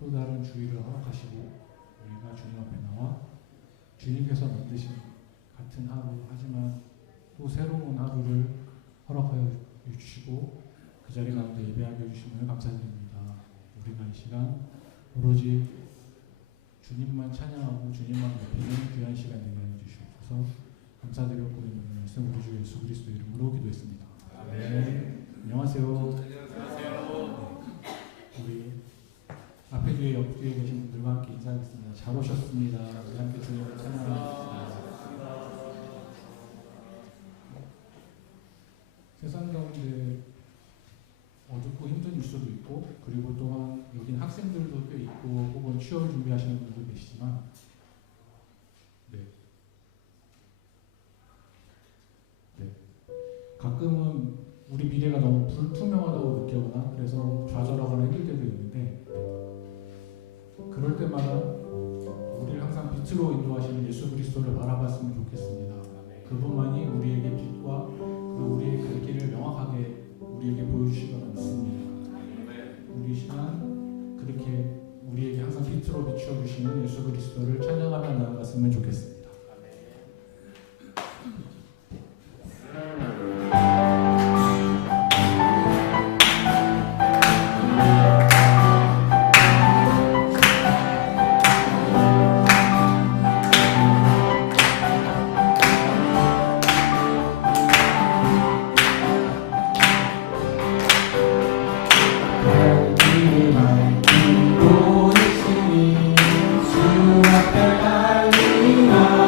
또 다른 주일을 허락하시고 우리가 주님 앞에 나와 주님께서 만드신 같은 하루 하지만 또 새로운 하루를 허락하여 주시고 그 자리 가운데 예배하게 해주심을 감사드립니다. 우리가 이 시간 오로지 주님만 찬양하고 주님만 높이는 귀한 시간 되게 하여 주시옵소서. 감사드렸고 있는 말씀 우리 주 예수 그리스도 이름으로 기도했습니다. 아멘. 안녕하세요. 우리 앞에 뒤에 옆 뒤에 계신 분들과 함께 인사하겠습니다. 잘 오셨습니다. 우리 함께 주님을 찬양하겠습니다. 세상 가운데 어둡고 힘든 뉴스도 있고 그리고 또한 여긴 학생들도 꽤 있고 혹은 취업을 준비하시는 분들도 계시지만 가끔은 우리 미래가 너무 불투명하다고 느끼거나 그래서 좌절하거나 힘들 때도 있는데 그럴 때마다 우리를 항상 빛으로 인도하시는 예수 그리스도를 바라봤으면 좋겠습니다. 그분만이 우리에게 빛과 그리고 우리의 갈 길을 명확하게 우리에게 보여주시거나 믿습니다. 우리 시간 그렇게 우리에게 항상 빛으로 비추어주시는 예수 그리스도를 찬양하며 나아갔으면 좋겠습니다. 주 앞에 달리나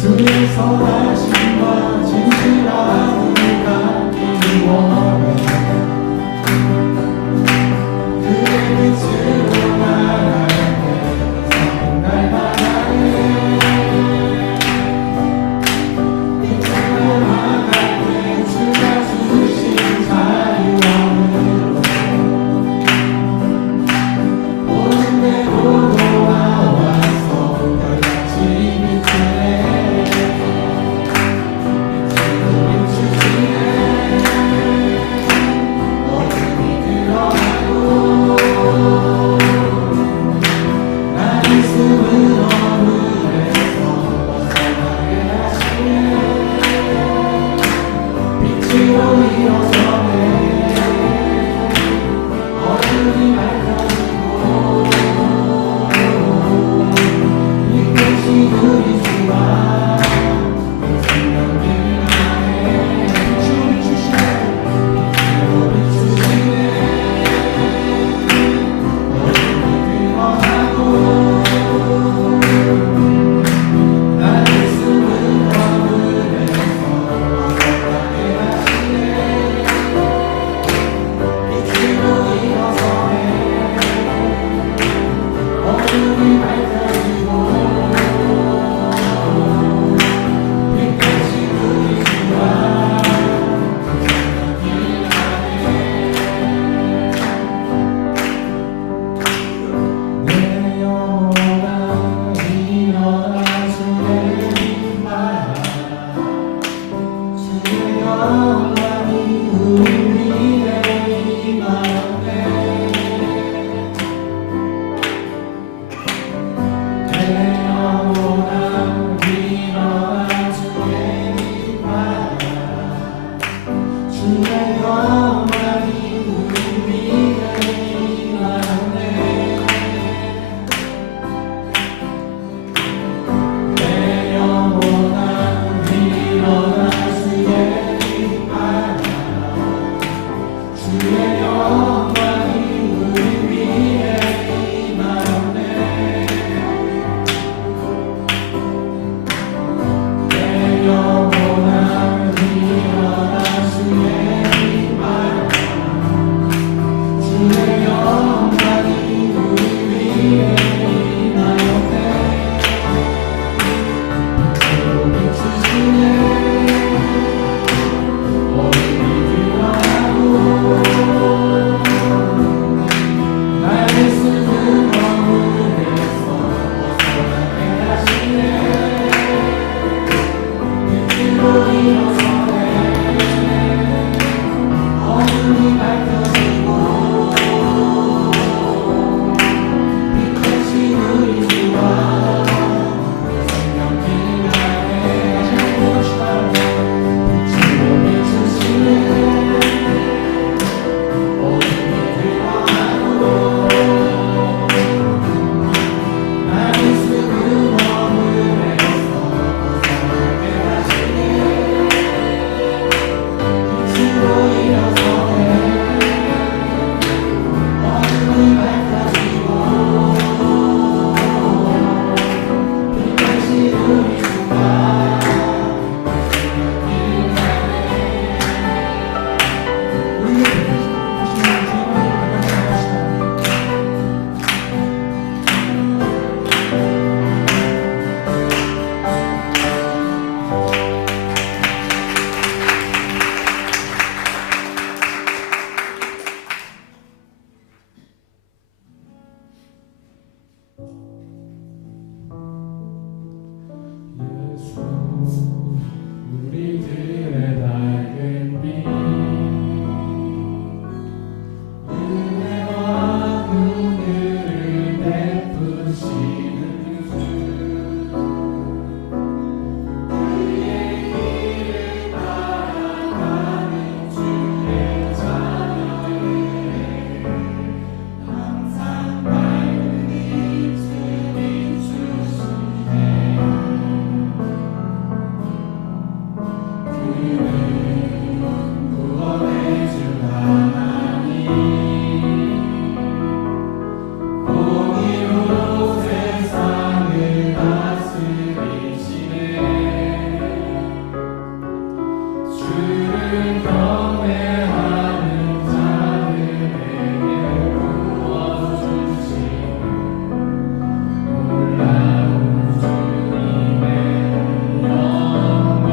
주의 선하심과 진실함을 갖기 원해 그의 빛으로 나갈 때 성공 날마다 이 땅을 나갈 때 주가 주신 자유함으로 오는 대로 돌아와서 별같이 빛을 구원의 주 하나님 공의로 세상을 다스리시네 주를 경외하는 자들에게 부어주시는 놀라운 주님의 영광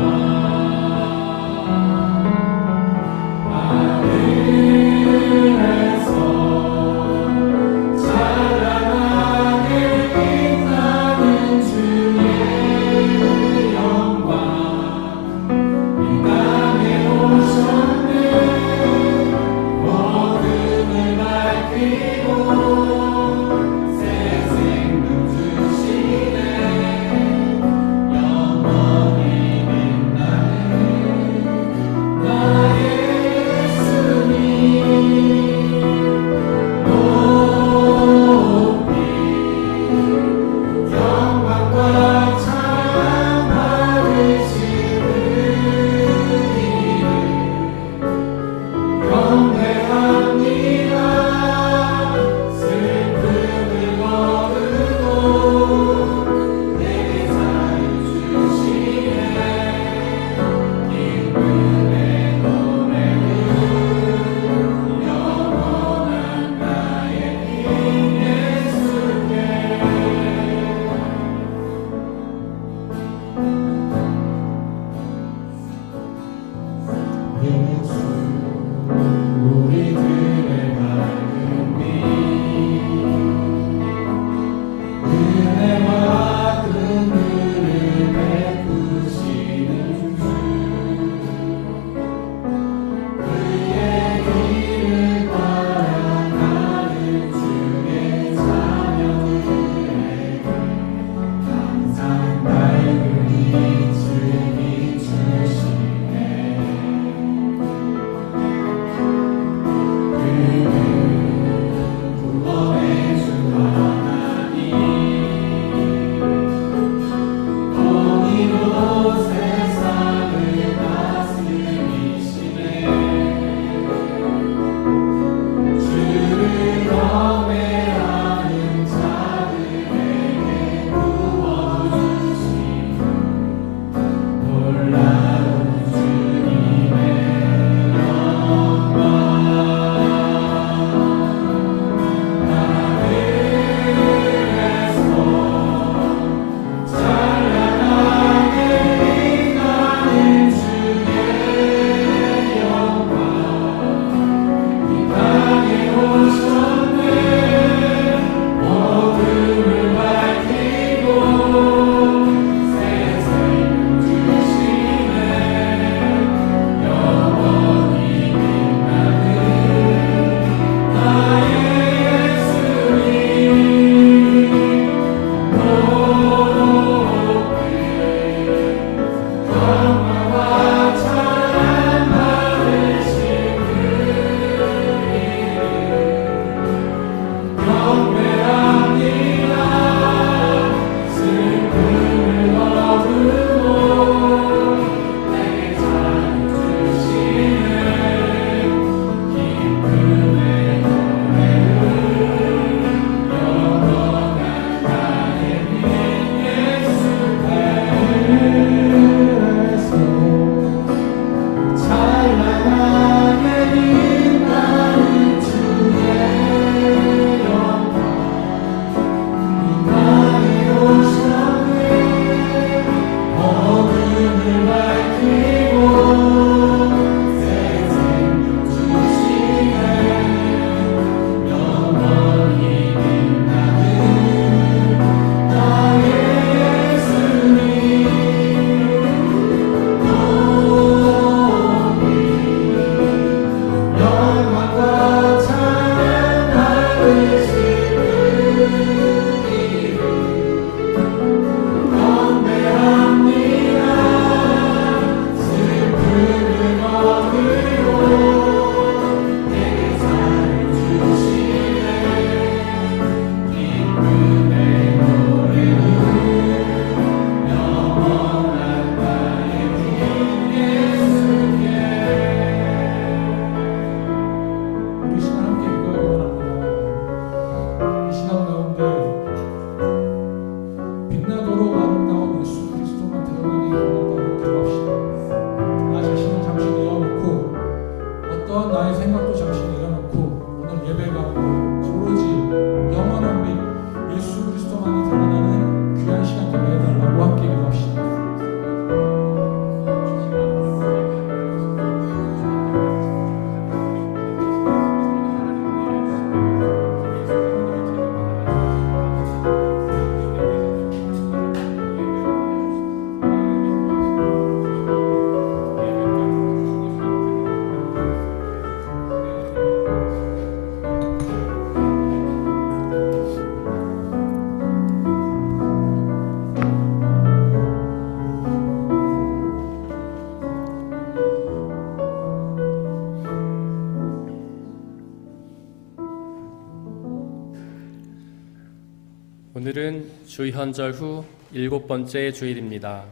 오늘은 주현절 후 7번째 주일입니다.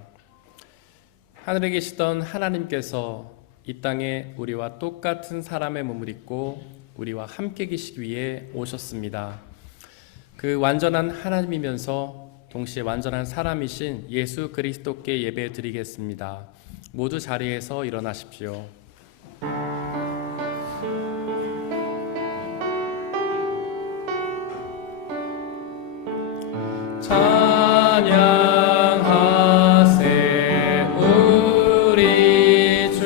하늘에 계시던 하나님께서 이 땅에 우리와 똑같은 사람의 몸을 입고 우리와 함께 계시기 위해 오셨습니다. 그 완전한 하나님이면서 동시에 완전한 사람이신 예수 그리스도께 예배 드리겠습니다. 모두 자리에서 일어나십시오. 찬양하세 우리 주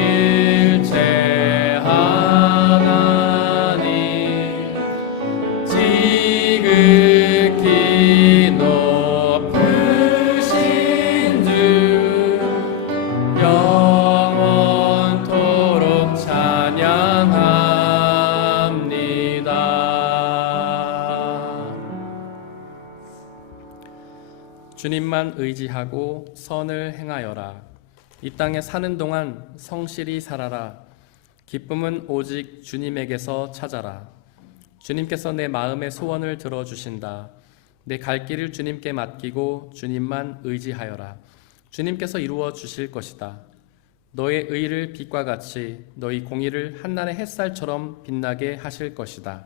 삼위일체 하나님 지극히 높으신 주 영원토록 찬양합니다. 주님만 의지하고 선을 행하여라. 이 땅에 사는 동안 성실히 살아라. 기쁨은 오직 주님에게서 찾아라. 주님께서 내 마음의 소원을 들어주신다. 내 갈 길을 주님께 맡기고 주님만 의지하여라. 주님께서 이루어 주실 것이다. 너의 의를 빛과 같이 너희 공의를 한낮의 햇살처럼 빛나게 하실 것이다.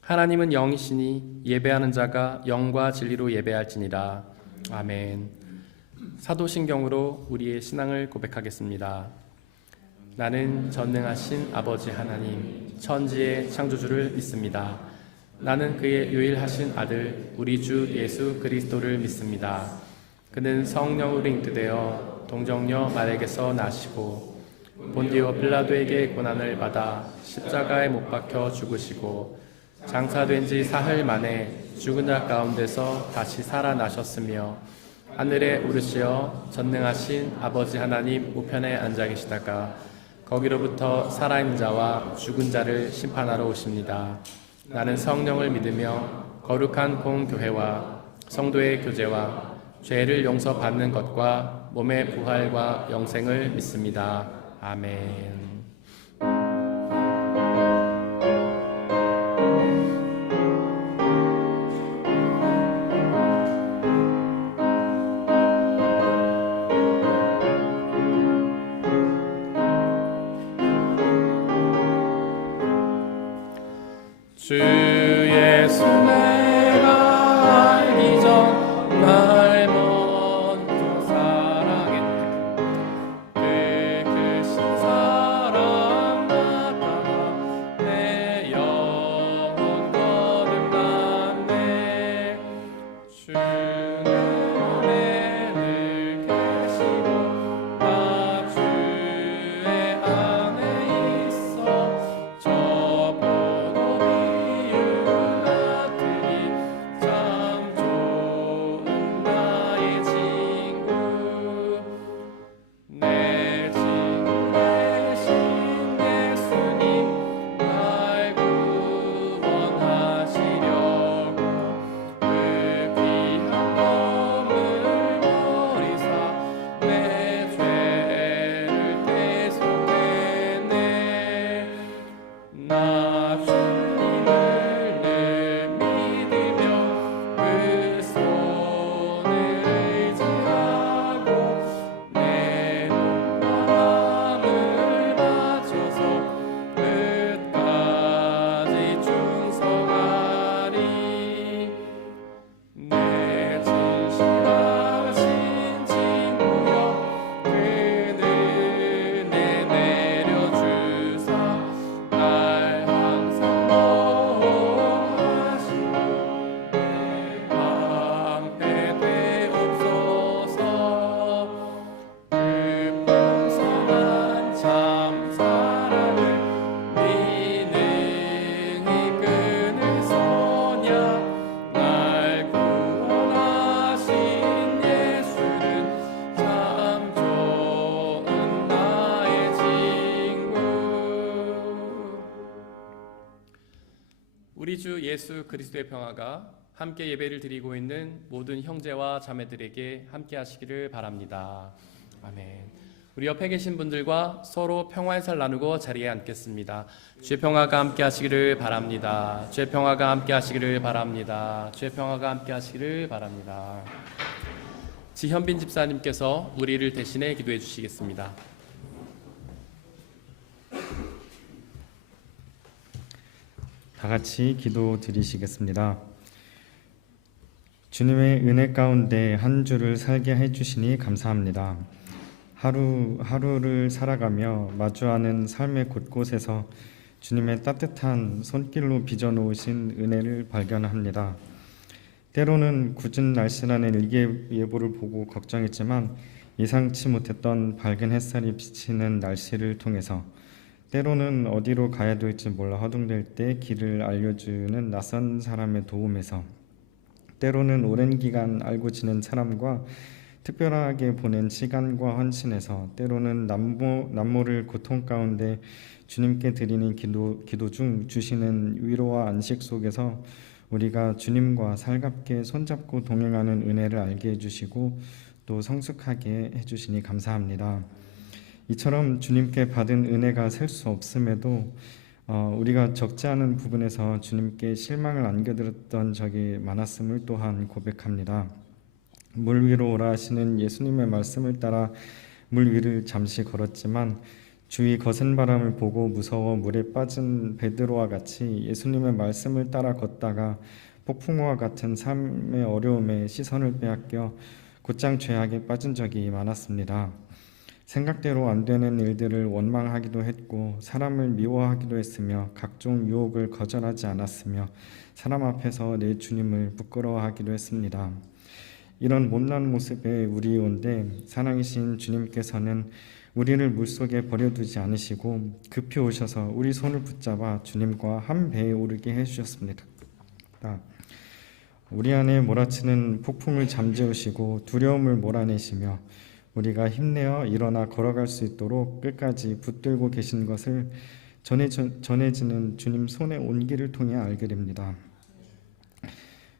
하나님은 영이시니 예배하는 자가 영과 진리로 예배할지니라. 아멘. 사도신경으로 우리의 신앙을 고백하겠습니다. 나는 전능하신 아버지 하나님 천지의 창조주를 믿습니다. 나는 그의 유일하신 아들 우리 주 예수 그리스도를 믿습니다. 그는 성령으로 잉태되어 동정녀 마리아에게서 나시고 본디오 빌라도에게 고난을 받아 십자가에 못 박혀 죽으시고 장사된 지 사흘 만에 죽은 자 가운데서 다시 살아나셨으며 하늘에 오르시어 전능하신 아버지 하나님 우편에 앉아 계시다가 거기로부터 살아있는 자와 죽은 자를 심판하러 오십니다. 나는 성령을 믿으며 거룩한 공교회와 성도의 교제와 죄를 용서받는 것과 몸의 부활과 영생을 믿습니다. 아멘. 주 예수 내가 알기 전 날 먼저 사랑했네. 그 크신 사랑 나타나 내 영혼 거듭났네. 주는 안에 늘 계시고 나 주의 안에 있어 저보다 우리 주 예수 그리스도의 평화가 함께 예배를 드리고 있는 모든 형제와 자매들에게 함께 하시기를 바랍니다. 아멘. 우리 옆에 계신 분들과 서로 평화의 살 나누고 자리에 앉겠습니다. 주의 평화가 함께 하시기를 바랍니다. 주의 평화가 함께 하시기를 바랍니다. 주의 평화가 함께 하시기를 바랍니다. 지현빈 집사님께서 우리를 대신해 기도해 주시겠습니다. 다 같이 기도 드리시겠습니다. 주님의 은혜 가운데 한 주를 살게 해주시니 감사합니다. 하루하루를 살아가며 마주하는 삶의 곳곳에서 주님의 따뜻한 손길로 빚어놓으신 은혜를 발견합니다. 때로는 굳은 날씨라는 일기예보를 보고 걱정했지만 예상치 못했던 밝은 햇살이 비치는 날씨를 통해서 때로는 어디로 가야 될지 몰라 허둥댈 때 길을 알려주는 낯선 사람의 도움에서 때로는 오랜 기간 알고 지낸 사람과 특별하게 보낸 시간과 헌신에서 때로는 남모를 고통 가운데 주님께 드리는 기도 중 주시는 위로와 안식 속에서 우리가 주님과 살갑게 손잡고 동행하는 은혜를 알게 해주시고 또 성숙하게 해주시니 감사합니다. 이처럼 주님께 받은 은혜가 셀 수 없음에도 우리가 적지 않은 부분에서 주님께 실망을 안겨드렸던 적이 많았음을 또한 고백합니다. 물 위로 오라 하시는 예수님의 말씀을 따라 물 위를 잠시 걸었지만 주위 거센 바람을 보고 무서워 물에 빠진 베드로와 같이 예수님의 말씀을 따라 걷다가 폭풍우와 같은 삶의 어려움에 시선을 빼앗겨 곧장 죄악에 빠진 적이 많았습니다. 생각대로 안 되는 일들을 원망하기도 했고 사람을 미워하기도 했으며 각종 유혹을 거절하지 않았으며 사람 앞에서 내 주님을 부끄러워하기도 했습니다. 이런 못난 모습에 우리온데 사랑이신 주님께서는 우리를 물속에 버려두지 않으시고 급히 오셔서 우리 손을 붙잡아 주님과 한 배에 오르게 해주셨습니다. 우리 안에 몰아치는 폭풍을 잠재우시고 두려움을 몰아내시며 우리가 힘내어 일어나 걸어갈 수 있도록 끝까지 붙들고 계신 것을 전해지는 주님 손의 온기를 통해 알게 됩니다.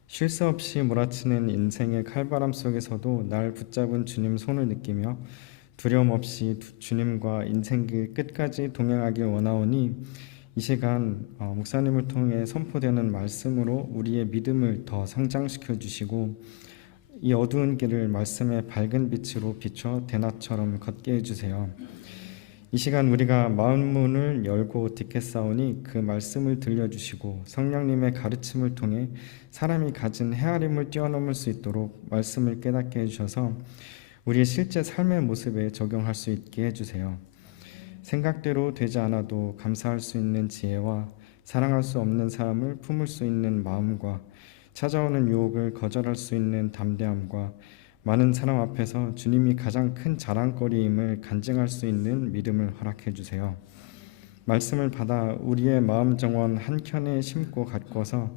쉴 새 없이 몰아치는 인생의 칼바람 속에서도 날 붙잡은 주님 손을 느끼며 두려움 없이 주님과 인생길 끝까지 동행하길 원하오니 이 시간 목사님을 통해 선포되는 말씀으로 우리의 믿음을 더 성장시켜 주시고 이 어두운 길을 말씀의 밝은 빛으로 비춰 대낮처럼 걷게 해주세요. 이 시간 우리가 마음문을 열고 듣겠사오니 그 말씀을 들려주시고 성령님의 가르침을 통해 사람이 가진 헤아림을 뛰어넘을 수 있도록 말씀을 깨닫게 해주셔서 우리의 실제 삶의 모습에 적용할 수 있게 해주세요. 생각대로 되지 않아도 감사할 수 있는 지혜와 사랑할 수 없는 사람을 품을 수 있는 마음과 찾아오는 유혹을 거절할 수 있는 담대함과 많은 사람 앞에서 주님이 가장 큰 자랑거리임을 간증할 수 있는 믿음을 허락해 주세요. 말씀을 받아 우리의 마음 정원 한켠에 심고 가꿔서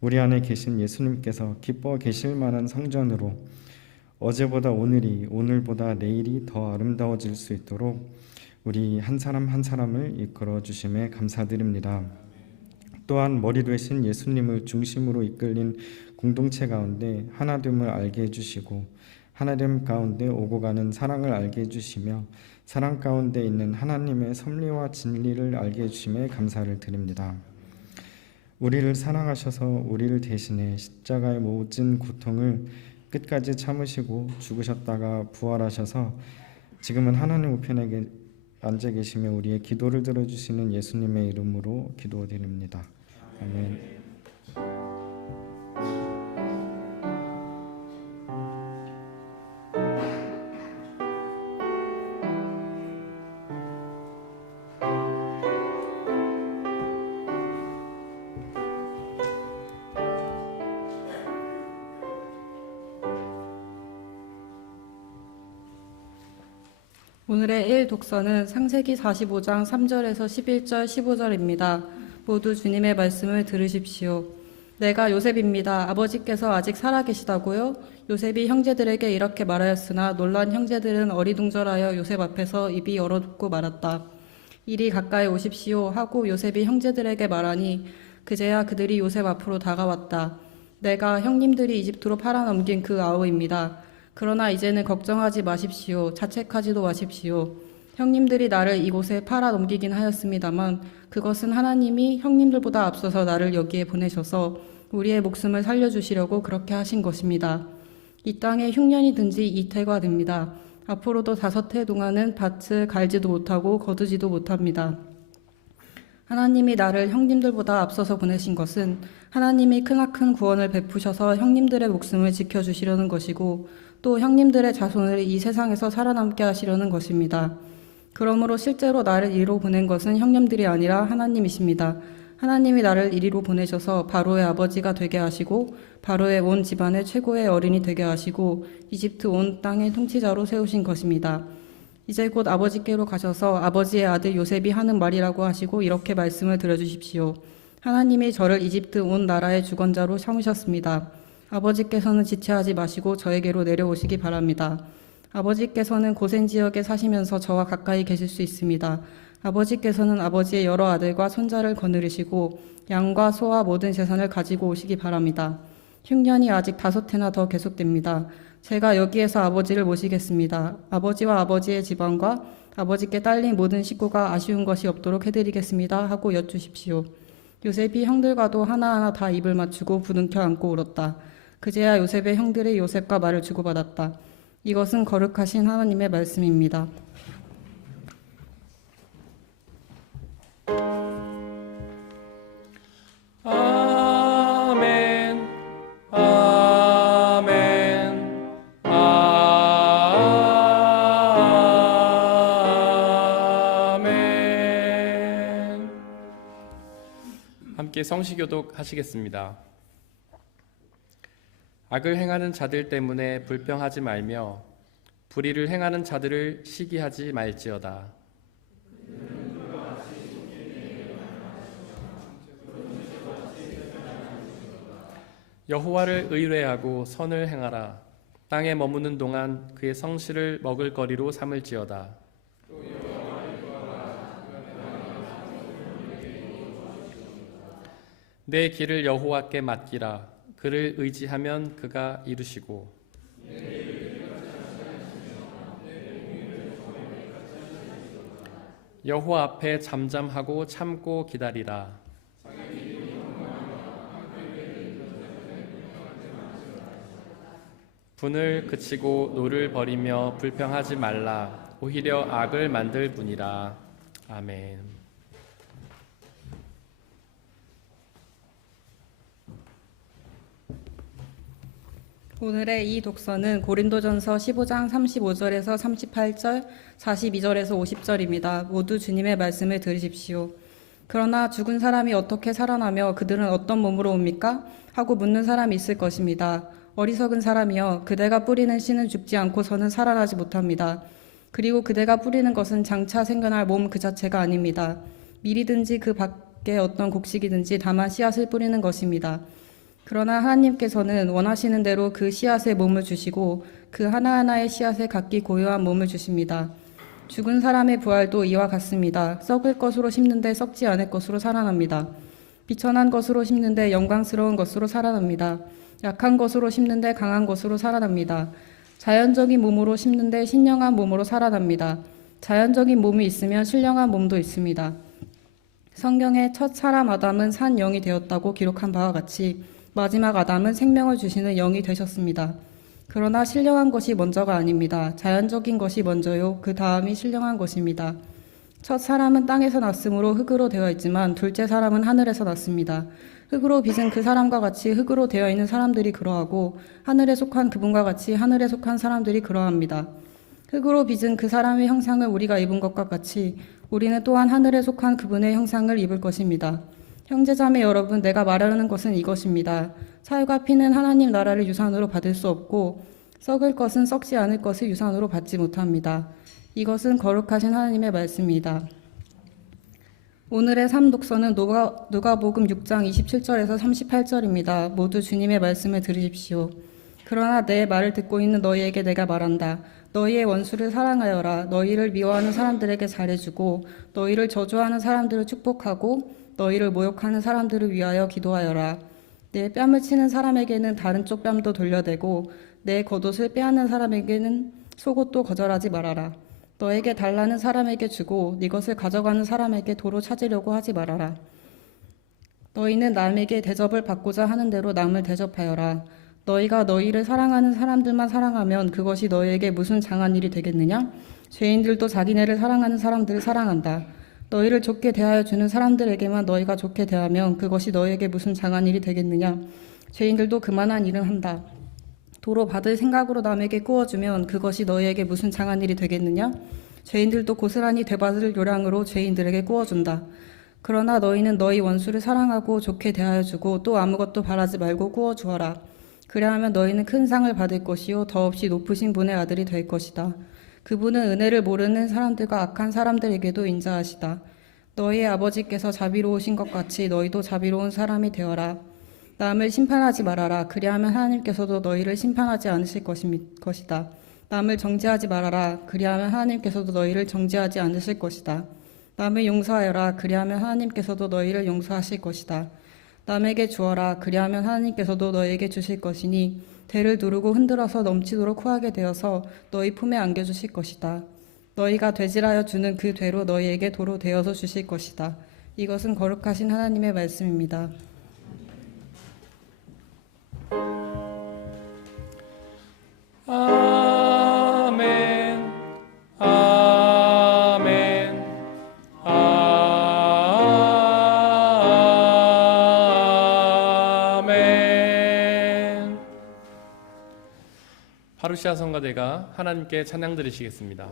우리 안에 계신 예수님께서 기뻐 계실 만한 성전으로 어제보다 오늘이 오늘보다 내일이 더 아름다워질 수 있도록 우리 한 사람 한 사람을 이끌어 주심에 감사드립니다. 또한 머리 되신 예수님을 중심으로 이끌린 공동체 가운데 하나됨을 알게 해주시고 하나됨 가운데 오고 가는 사랑을 알게 해주시며 사랑 가운데 있는 하나님의 섭리와 진리를 알게 해주심에 감사를 드립니다. 우리를 사랑하셔서 우리를 대신해 십자가의 모든 고통을 끝까지 참으시고 죽으셨다가 부활하셔서 지금은 하나님 우편에 앉아 계시며 우리의 기도를 들어주시는 예수님의 이름으로 기도드립니다. 아멘. 오늘의 1 독서는 창세기 45장 3절에서 11절 15절입니다. 모두 주님의 말씀을 들으십시오. 내가 요셉입니다. 아버지께서 아직 살아계시다고요? 요셉이 형제들에게 이렇게 말하였으나 놀란 형제들은 어리둥절하여 요셉 앞에서 입이 얼어붙고 말았다. 이리 가까이 오십시오 하고 요셉이 형제들에게 말하니 그제야 그들이 요셉 앞으로 다가왔다. 내가 형님들이 이집트로 팔아넘긴 그 아우입니다. 그러나 이제는 걱정하지 마십시오. 자책하지도 마십시오. 형님들이 나를 이곳에 팔아 넘기긴 하였습니다만 그것은 하나님이 형님들보다 앞서서 나를 여기에 보내셔서 우리의 목숨을 살려주시려고 그렇게 하신 것입니다. 이 땅에 흉년이 든 지 이태가 됩니다. 앞으로도 5해 동안은 밭을 갈지도 못하고 거두지도 못합니다. 하나님이 나를 형님들보다 앞서서 보내신 것은 하나님이 크나큰 구원을 베푸셔서 형님들의 목숨을 지켜주시려는 것이고 또 형님들의 자손을 이 세상에서 살아남게 하시려는 것입니다. 그러므로 실제로 나를 이리로 보낸 것은 형님들이 아니라 하나님이십니다. 하나님이 나를 이리로 보내셔서 바로의 아버지가 되게 하시고 바로의 온 집안의 최고의 어린이 되게 하시고 이집트 온 땅의 통치자로 세우신 것입니다. 이제 곧 아버지께로 가셔서 아버지의 아들 요셉이 하는 말이라고 하시고 이렇게 말씀을 들어주십시오. 하나님이 저를 이집트 온 나라의 주권자로 삼으셨습니다. 아버지께서는 지체하지 마시고 저에게로 내려오시기 바랍니다. 아버지께서는 고센 지역에 사시면서 저와 가까이 계실 수 있습니다. 아버지께서는 아버지의 여러 아들과 손자를 거느리시고 양과 소와 모든 재산을 가지고 오시기 바랍니다. 흉년이 아직 5해나 더 계속됩니다. 제가 여기에서 아버지를 모시겠습니다. 아버지와 아버지의 집안과 아버지께 딸린 모든 식구가 아쉬운 것이 없도록 해드리겠습니다. 하고 여쭈십시오. 요셉이 형들과도 하나하나 다 입을 맞추고 부둥켜 안고 울었다. 그제야 요셉의 형들이 요셉과 말을 주고받았다. 이것은 거룩하신 하나님의 말씀입니다. 아멘. 아멘. 아멘. 함께 성시교독 하시겠습니다. 악을 행하는 자들 때문에 불평하지 말며 불의를 행하는 자들을 시기하지 말지어다. 여호와를 의뢰하고 선을 행하라. 땅에 머무는 동안 그의 성실을 먹을거리로 삼을지어다. 내 길을 여호와께 맡기라. 그를 의지하면 그가 이루시고 여호와 앞에 잠잠하고 참고 기다리라. 분을 그치고 노를 버리며 불평하지 말라. 오히려 악을 만들 뿐이라. 아멘. 오늘의 이 독서는 고린도전서 15장 35절에서 38절, 42절에서 50절입니다. 모두 주님의 말씀을 들으십시오. 그러나 죽은 사람이 어떻게 살아나며 그들은 어떤 몸으로 옵니까? 하고 묻는 사람이 있을 것입니다. 어리석은 사람이여, 그대가 뿌리는 씨는 죽지 않고서는 살아나지 못합니다. 그리고 그대가 뿌리는 것은 장차 생겨날 몸 그 자체가 아닙니다. 밀이든지 그 밖에 어떤 곡식이든지 다만 씨앗을 뿌리는 것입니다. 그러나 하나님께서는 원하시는 대로 그 씨앗에 몸을 주시고 그 하나하나의 씨앗에 각기 고요한 몸을 주십니다. 죽은 사람의 부활도 이와 같습니다. 썩을 것으로 심는데 썩지 않을 것으로 살아납니다. 비천한 것으로 심는데 영광스러운 것으로 살아납니다. 약한 것으로 심는데 강한 것으로 살아납니다. 자연적인 몸으로 심는데 신령한 몸으로 살아납니다. 자연적인 몸이 있으면 신령한 몸도 있습니다. 성경의 첫 사람 아담은 산 영이 되었다고 기록한 바와 같이 마지막 아담은 생명을 주시는 영이 되셨습니다. 그러나 신령한 것이 먼저가 아닙니다. 자연적인 것이 먼저요. 그 다음이 신령한 것입니다. 첫 사람은 땅에서 났으므로 흙으로 되어 있지만 둘째 사람은 하늘에서 났습니다. 흙으로 빚은 그 사람과 같이 흙으로 되어 있는 사람들이 그러하고 하늘에 속한 그분과 같이 하늘에 속한 사람들이 그러합니다. 흙으로 빚은 그 사람의 형상을 우리가 입은 것과 같이 우리는 또한 하늘에 속한 그분의 형상을 입을 것입니다. 형제자매 여러분, 내가 말하는 것은 이것입니다. 살과 피는 하나님 나라를 유산으로 받을 수 없고 썩을 것은 썩지 않을 것을 유산으로 받지 못합니다. 이것은 거룩하신 하나님의 말씀입니다. 오늘의 삶독서는 누가복음 6장 27절에서 38절입니다. 모두 주님의 말씀을 들으십시오. 그러나 내 말을 듣고 있는 너희에게 내가 말한다. 너희의 원수를 사랑하여라. 너희를 미워하는 사람들에게 잘해주고 너희를 저주하는 사람들을 축복하고 너희를 모욕하는 사람들을 위하여 기도하여라. 내 뺨을 치는 사람에게는 다른 쪽 뺨도 돌려대고 내 겉옷을 빼앗는 사람에게는 속옷도 거절하지 말아라. 너에게 달라는 사람에게 주고 네 것을 가져가는 사람에게 도로 찾으려고 하지 말아라. 너희는 남에게 대접을 받고자 하는 대로 남을 대접하여라. 너희가 너희를 사랑하는 사람들만 사랑하면 그것이 너희에게 무슨 장한 일이 되겠느냐? 죄인들도 자기네를 사랑하는 사람들을 사랑한다. 너희를 좋게 대하여 주는 사람들에게만 너희가 좋게 대하면 그것이 너희에게 무슨 장한 일이 되겠느냐? 죄인들도 그만한 일은 한다. 도로 받을 생각으로 남에게 구워주면 그것이 너희에게 무슨 장한 일이 되겠느냐? 죄인들도 고스란히 되받을 요량으로 죄인들에게 구워준다. 그러나 너희는 너희 원수를 사랑하고 좋게 대하여 주고 또 아무것도 바라지 말고 구워주어라. 그리하면 너희는 큰 상을 받을 것이요 더없이 높으신 분의 아들이 될 것이다. 그분은 은혜를 모르는 사람들과 악한 사람들에게도 인자하시다. 너희의 아버지께서 자비로우신 것 같이 너희도 자비로운 사람이 되어라. 남을 심판하지 말아라. 그리하면 하나님께서도 너희를 심판하지 않으실 것이다. 남을 정죄하지 말아라. 그리하면 하나님께서도 너희를 정죄하지 않으실 것이다. 남을 용서하여라. 그리하면 하나님께서도 너희를 용서하실 것이다. 남에게 주어라. 그리하면 하나님께서도 너희에게 주실 것이니 대를 두르고 흔들어서 넘치도록 후하게 되어서 너희 품에 안겨주실 것이다. 너희가 되질하여 주는 그 되로 너희에게 도로 되어서 주실 것이다. 이것은 거룩하신 하나님의 말씀입니다. 아멘. 아멘. 아멘. 파루시아 성가대가 하나님께 찬양 드리시겠습니다.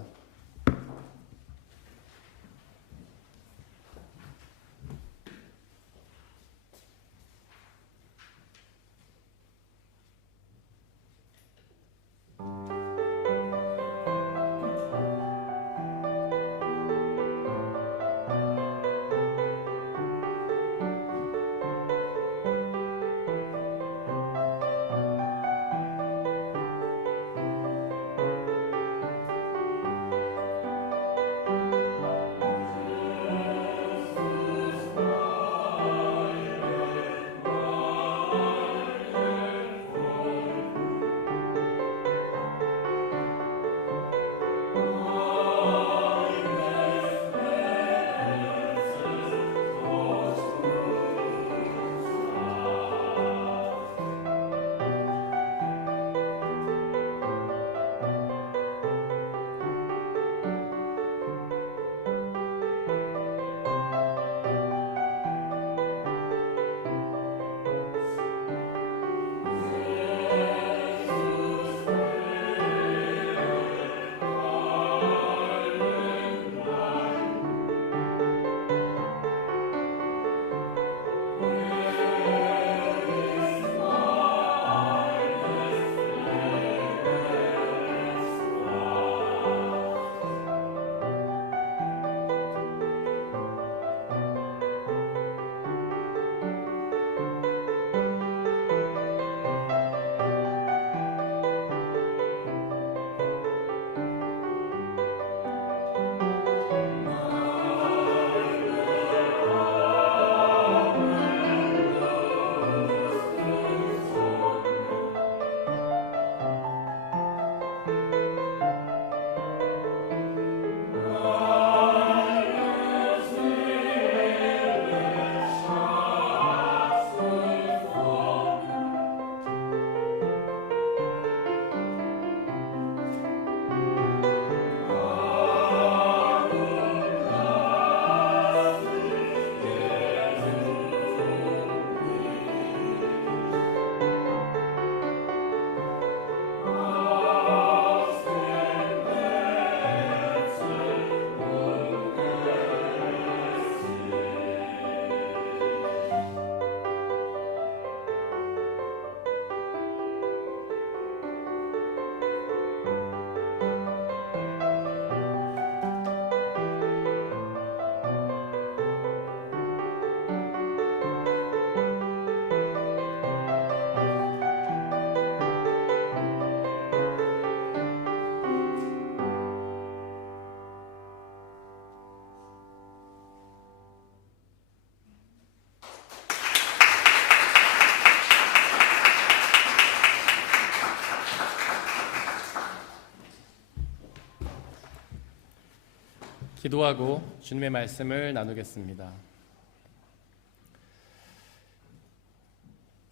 기도하고 주님의 말씀을 나누겠습니다.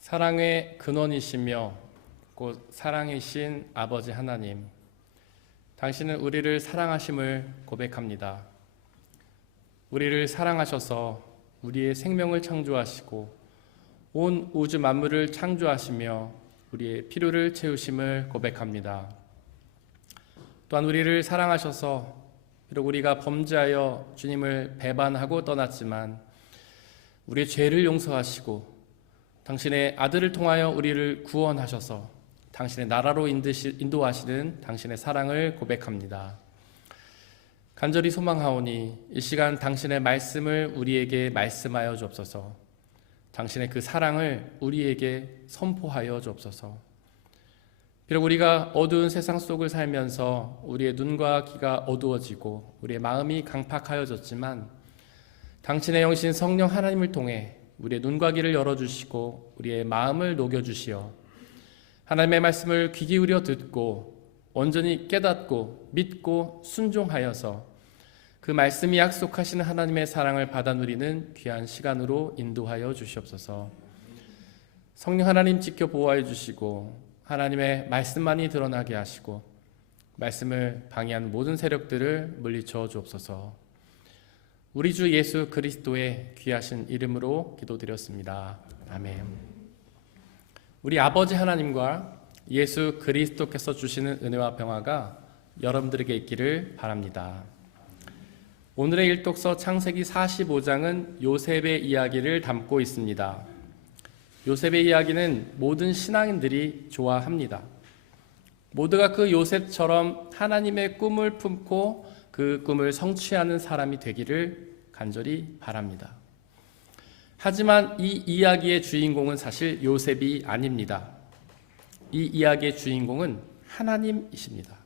사랑의 근원이시며 곧 사랑이신 아버지 하나님, 당신은 우리를 사랑하심을 고백합니다. 우리를 사랑하셔서 우리의 생명을 창조하시고 온 우주 만물을 창조하시며 우리의 필요를 채우심을 고백합니다. 또한 우리를 사랑하셔서 비록 우리가 범죄하여 주님을 배반하고 떠났지만 우리의 죄를 용서하시고 당신의 아들을 통하여 우리를 구원하셔서 당신의 나라로 인도하시는 당신의 사랑을 고백합니다. 간절히 소망하오니 이 시간 당신의 말씀을 우리에게 말씀하여 주옵소서. 당신의 그 사랑을 우리에게 선포하여 주옵소서. 비록 우리가 어두운 세상 속을 살면서 우리의 눈과 귀가 어두워지고 우리의 마음이 강팍하여졌지만 당신의 영신 성령 하나님을 통해 우리의 눈과 귀를 열어주시고 우리의 마음을 녹여주시어 하나님의 말씀을 귀 기울여 듣고 온전히 깨닫고 믿고 순종하여서 그 말씀이 약속하시는 하나님의 사랑을 받아 누리는 귀한 시간으로 인도하여 주시옵소서. 성령 하나님 지켜 보호하여 주시고 하나님의 말씀만이 드러나게 하시고 말씀을 방해하는 모든 세력들을 물리쳐 주옵소서. 우리 주 예수 그리스도의 귀하신 이름으로 기도드렸습니다. 아멘. 우리 아버지 하나님과 예수 그리스도께서 주시는 은혜와 평화가 여러분들에게 있기를 바랍니다. 오늘의 일독서 창세기 45장은 요셉의 이야기를 담고 있습니다. 요셉의 이야기는 모든 신앙인들이 좋아합니다. 모두가 그 요셉처럼 하나님의 꿈을 품고 그 꿈을 성취하는 사람이 되기를 간절히 바랍니다. 하지만 이 이야기의 주인공은 사실 요셉이 아닙니다. 이 이야기의 주인공은 하나님이십니다.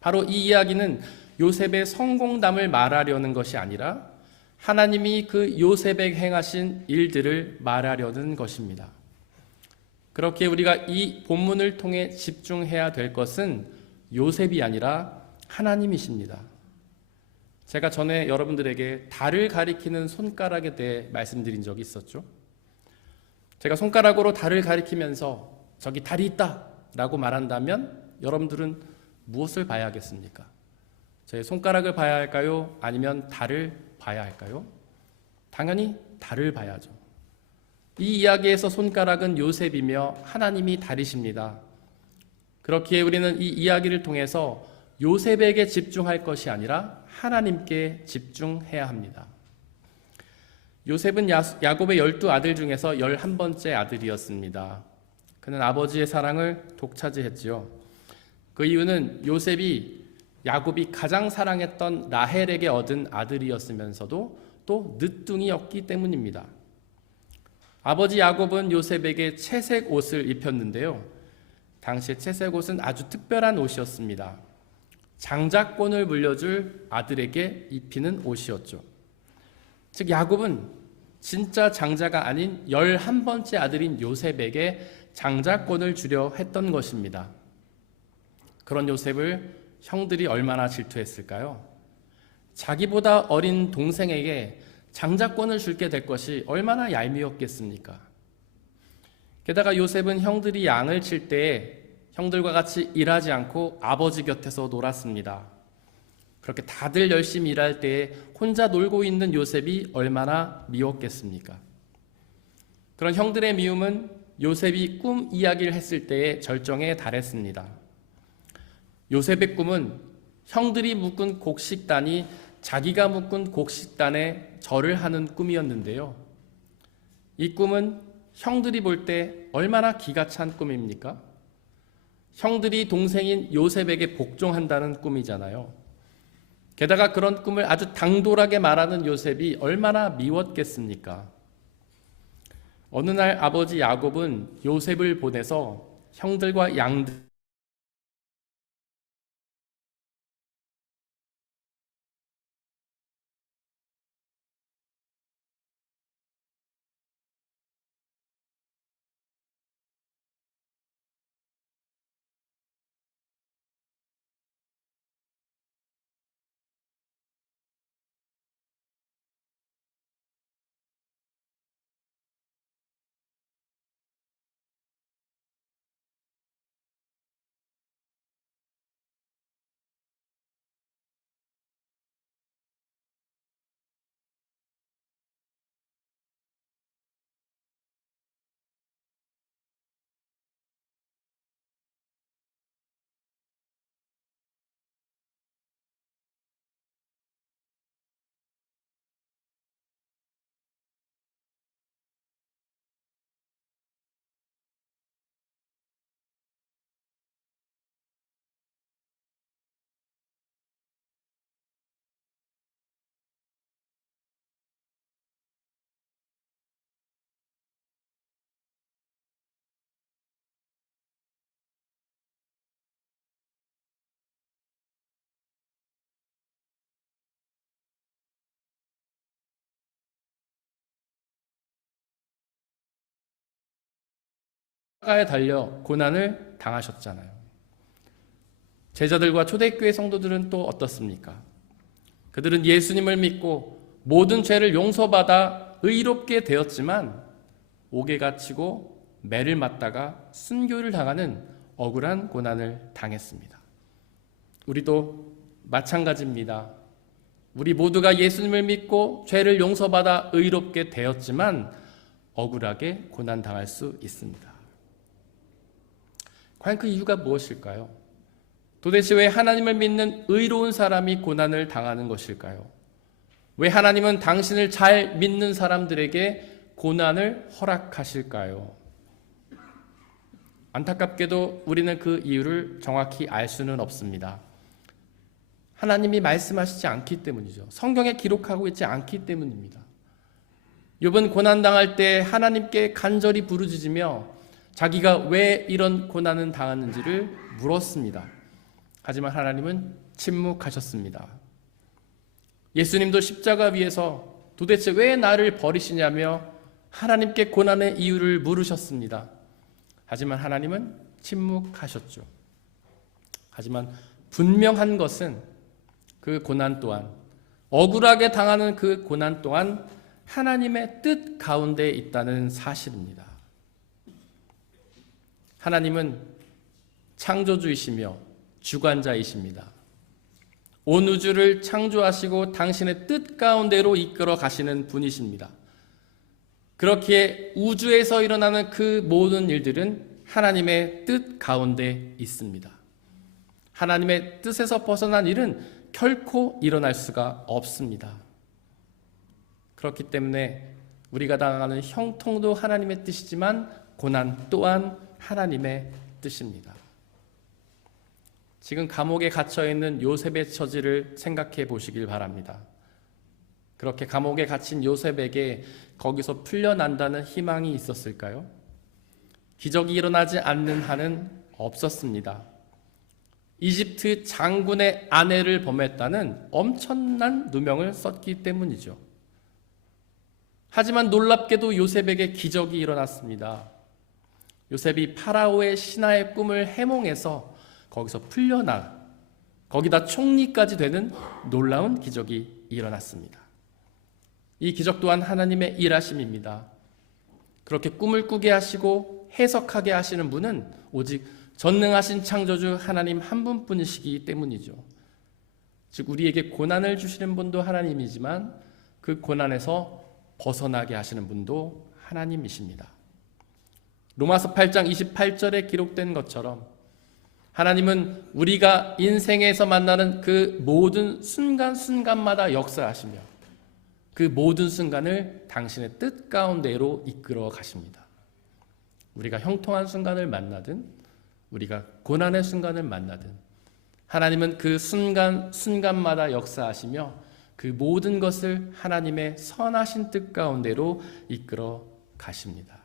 바로 이 이야기는 요셉의 성공담을 말하려는 것이 아니라 하나님이 그 요셉에게 행하신 일들을 말하려는 것입니다. 그렇게 우리가 이 본문을 통해 집중해야 될 것은 요셉이 아니라 하나님이십니다. 제가 전에 여러분들에게 달을 가리키는 손가락에 대해 말씀드린 적이 있었죠. 제가 손가락으로 달을 가리키면서 저기 달이 있다 라고 말한다면 여러분들은 무엇을 봐야 하겠습니까? 제 손가락을 봐야 할까요? 아니면 달을 봐야 할까요? 당연히 달을 봐야죠. 이 이야기에서 손가락은 요셉이며 하나님이 달이십니다. 그렇기에 우리는 이 이야기를 통해서 요셉에게 집중할 것이 아니라 하나님께 집중해야 합니다. 요셉은 야곱의 12아들 중에서 11번째 아들이었습니다. 그는 아버지의 사랑을 독차지했지요. 그 이유는 요셉이 야곱이 가장 사랑했던 라헬에게 얻은 아들이었으면서도 또 늦둥이였기 때문입니다. 아버지 야곱은 요셉에게 채색 옷을 입혔는데요. 당시의 채색 옷은 아주 특별한 옷이었습니다. 장자권을 물려줄 아들에게 입히는 옷이었죠. 즉 야곱은 진짜 장자가 아닌 11번째 아들인 요셉에게 장자권을 주려 했던 것입니다. 그런 요셉을 형들이 얼마나 질투했을까요? 자기보다 어린 동생에게 장자권을 줄게 될 것이 얼마나 얄미웠겠습니까? 게다가 요셉은 형들이 양을 칠 때에 형들과 같이 일하지 않고 아버지 곁에서 놀았습니다. 그렇게 다들 열심히 일할 때에 혼자 놀고 있는 요셉이 얼마나 미웠겠습니까? 그런 형들의 미움은 요셉이 꿈 이야기를 했을 때의 절정에 달했습니다. 요셉의 꿈은 형들이 묶은 곡식단이 자기가 묶은 곡식단에 절을 하는 꿈이었는데요. 이 꿈은 형들이 볼 때 얼마나 기가 찬 꿈입니까? 형들이 동생인 요셉에게 복종한다는 꿈이잖아요. 게다가 그런 꿈을 아주 당돌하게 말하는 요셉이 얼마나 미웠겠습니까? 어느 날 아버지 야곱은 요셉을 보내서 형들과 양들 십자가에 달려 고난을 당하셨잖아요. 제자들과 초대교회 성도들은 또 어떻습니까? 그들은 예수님을 믿고 모든 죄를 용서받아 의롭게 되었지만 옥에 갇히고 매를 맞다가 순교를 당하는 억울한 고난을 당했습니다. 우리도 마찬가지입니다. 우리 모두가 예수님을 믿고 죄를 용서받아 의롭게 되었지만 억울하게 고난당할 수 있습니다. 과연 그 이유가 무엇일까요? 도대체 왜 하나님을 믿는 의로운 사람이 고난을 당하는 것일까요? 왜 하나님은 당신을 잘 믿는 사람들에게 고난을 허락하실까요? 안타깝게도 우리는 그 이유를 정확히 알 수는 없습니다. 하나님이 말씀하시지 않기 때문이죠. 성경에 기록하고 있지 않기 때문입니다. 욥은 고난당할 때 하나님께 간절히 부르짖으며 자기가 왜 이런 고난을 당하는지를 물었습니다. 하지만 하나님은 침묵하셨습니다. 예수님도 십자가 위에서 도대체 왜 나를 버리시냐며 하나님께 고난의 이유를 물으셨습니다. 하지만 하나님은 침묵하셨죠. 하지만 분명한 것은 그 고난 또한, 억울하게 당하는 그 고난 또한 하나님의 뜻 가운데 있다는 사실입니다. 하나님은 창조주이시며 주관자이십니다. 온 우주를 창조하시고 당신의 뜻 가운데로 이끌어 가시는 분이십니다. 그렇기에 우주에서 일어나는 그 모든 일들은 하나님의 뜻 가운데 있습니다. 하나님의 뜻에서 벗어난 일은 결코 일어날 수가 없습니다. 그렇기 때문에 우리가 당하는 형통도 하나님의 뜻이지만 고난 또한 하나님의 뜻입니다. 지금 감옥에 갇혀있는 요셉의 처지를 생각해 보시길 바랍니다. 그렇게 감옥에 갇힌 요셉에게 거기서 풀려난다는 희망이 있었을까요? 기적이 일어나지 않는 한은 없었습니다. 이집트 장군의 아내를 범했다는 엄청난 누명을 썼기 때문이죠. 하지만 놀랍게도 요셉에게 기적이 일어났습니다. 요셉이 파라오의 신하의 꿈을 해몽해서 거기서 풀려나 거기다 총리까지 되는 놀라운 기적이 일어났습니다. 이 기적 또한 하나님의 일하심입니다. 그렇게 꿈을 꾸게 하시고 해석하게 하시는 분은 오직 전능하신 창조주 하나님 한 분뿐이시기 때문이죠. 즉 우리에게 고난을 주시는 분도 하나님이지만 그 고난에서 벗어나게 하시는 분도 하나님이십니다. 로마서 8장 28절에 기록된 것처럼 하나님은 우리가 인생에서 만나는 그 모든 순간순간마다 역사하시며 그 모든 순간을 당신의 뜻 가운데로 이끌어 가십니다. 우리가 형통한 순간을 만나든 우리가 고난의 순간을 만나든 하나님은 그 순간마다 역사하시며 그 모든 것을 하나님의 선하신 뜻 가운데로 이끌어 가십니다.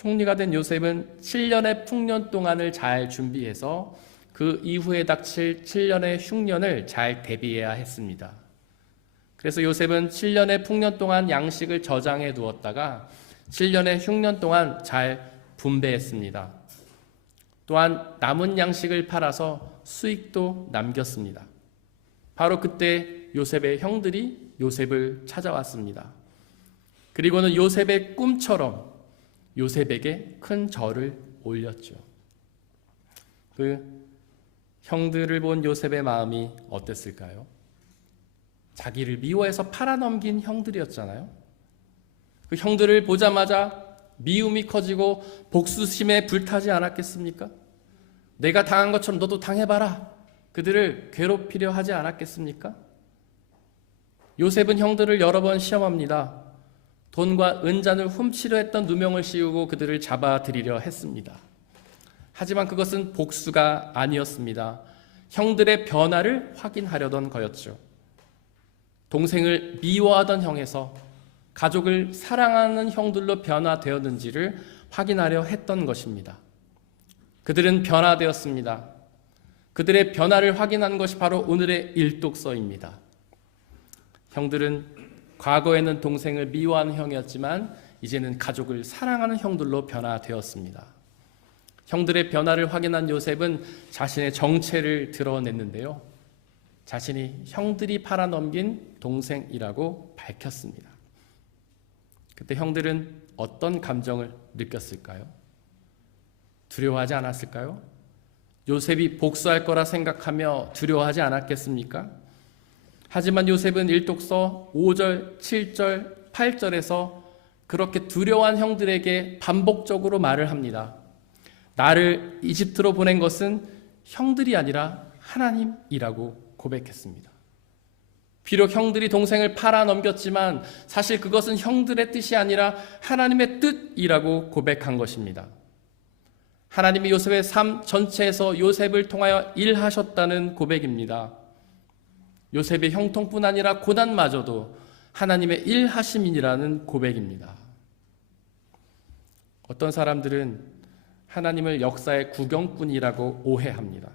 총리가 된 요셉은 7년의 풍년 동안을 잘 준비해서 그 이후에 닥칠 7년의 흉년을 잘 대비해야 했습니다. 그래서 요셉은 7년의 풍년 동안 양식을 저장해 두었다가 7년의 흉년 동안 잘 분배했습니다. 또한 남은 양식을 팔아서 수익도 남겼습니다. 바로 그때 요셉의 형들이 요셉을 찾아왔습니다. 그리고는 요셉의 꿈처럼 요셉에게 큰 절을 올렸죠. 그 형들을 본 요셉의 마음이 어땠을까요? 자기를 미워해서 팔아넘긴 형들이었잖아요. 그 형들을 보자마자 미움이 커지고 복수심에 불타지 않았겠습니까? 내가 당한 것처럼 너도 당해봐라. 그들을 괴롭히려 하지 않았겠습니까? 요셉은 형들을 여러 번 시험합니다. 돈과 은잔을 훔치려 했던 누명을 씌우고 그들을 잡아들이려 했습니다. 하지만 그것은 복수가 아니었습니다. 형들의 변화를 확인하려던 거였죠. 동생을 미워하던 형에서 가족을 사랑하는 형들로 변화되었는지를 확인하려 했던 것입니다. 그들은 변화되었습니다. 그들의 변화를 확인한 것이 바로 오늘의 일독서입니다. 형들은 과거에는 동생을 미워하는 형이었지만 이제는 가족을 사랑하는 형들로 변화되었습니다. 형들의 변화를 확인한 요셉은 자신의 정체를 드러냈는데요. 자신이 형들이 팔아넘긴 동생이라고 밝혔습니다. 그때 형들은 어떤 감정을 느꼈을까요? 두려워하지 않았을까요? 요셉이 복수할 거라 생각하며 두려워하지 않았겠습니까? 하지만 요셉은 1독서 5절, 7절, 8절에서 그렇게 두려워한 형들에게 반복적으로 말을 합니다. 나를 이집트로 보낸 것은 형들이 아니라 하나님이라고 고백했습니다. 비록 형들이 동생을 팔아 넘겼지만 사실 그것은 형들의 뜻이 아니라 하나님의 뜻이라고 고백한 것입니다. 하나님이 요셉의 삶 전체에서 요셉을 통하여 일하셨다는 고백입니다. 요셉의 형통뿐 아니라 고난마저도 하나님의 일하심이라는 고백입니다. 어떤 사람들은 하나님을 역사의 구경꾼이라고 오해합니다.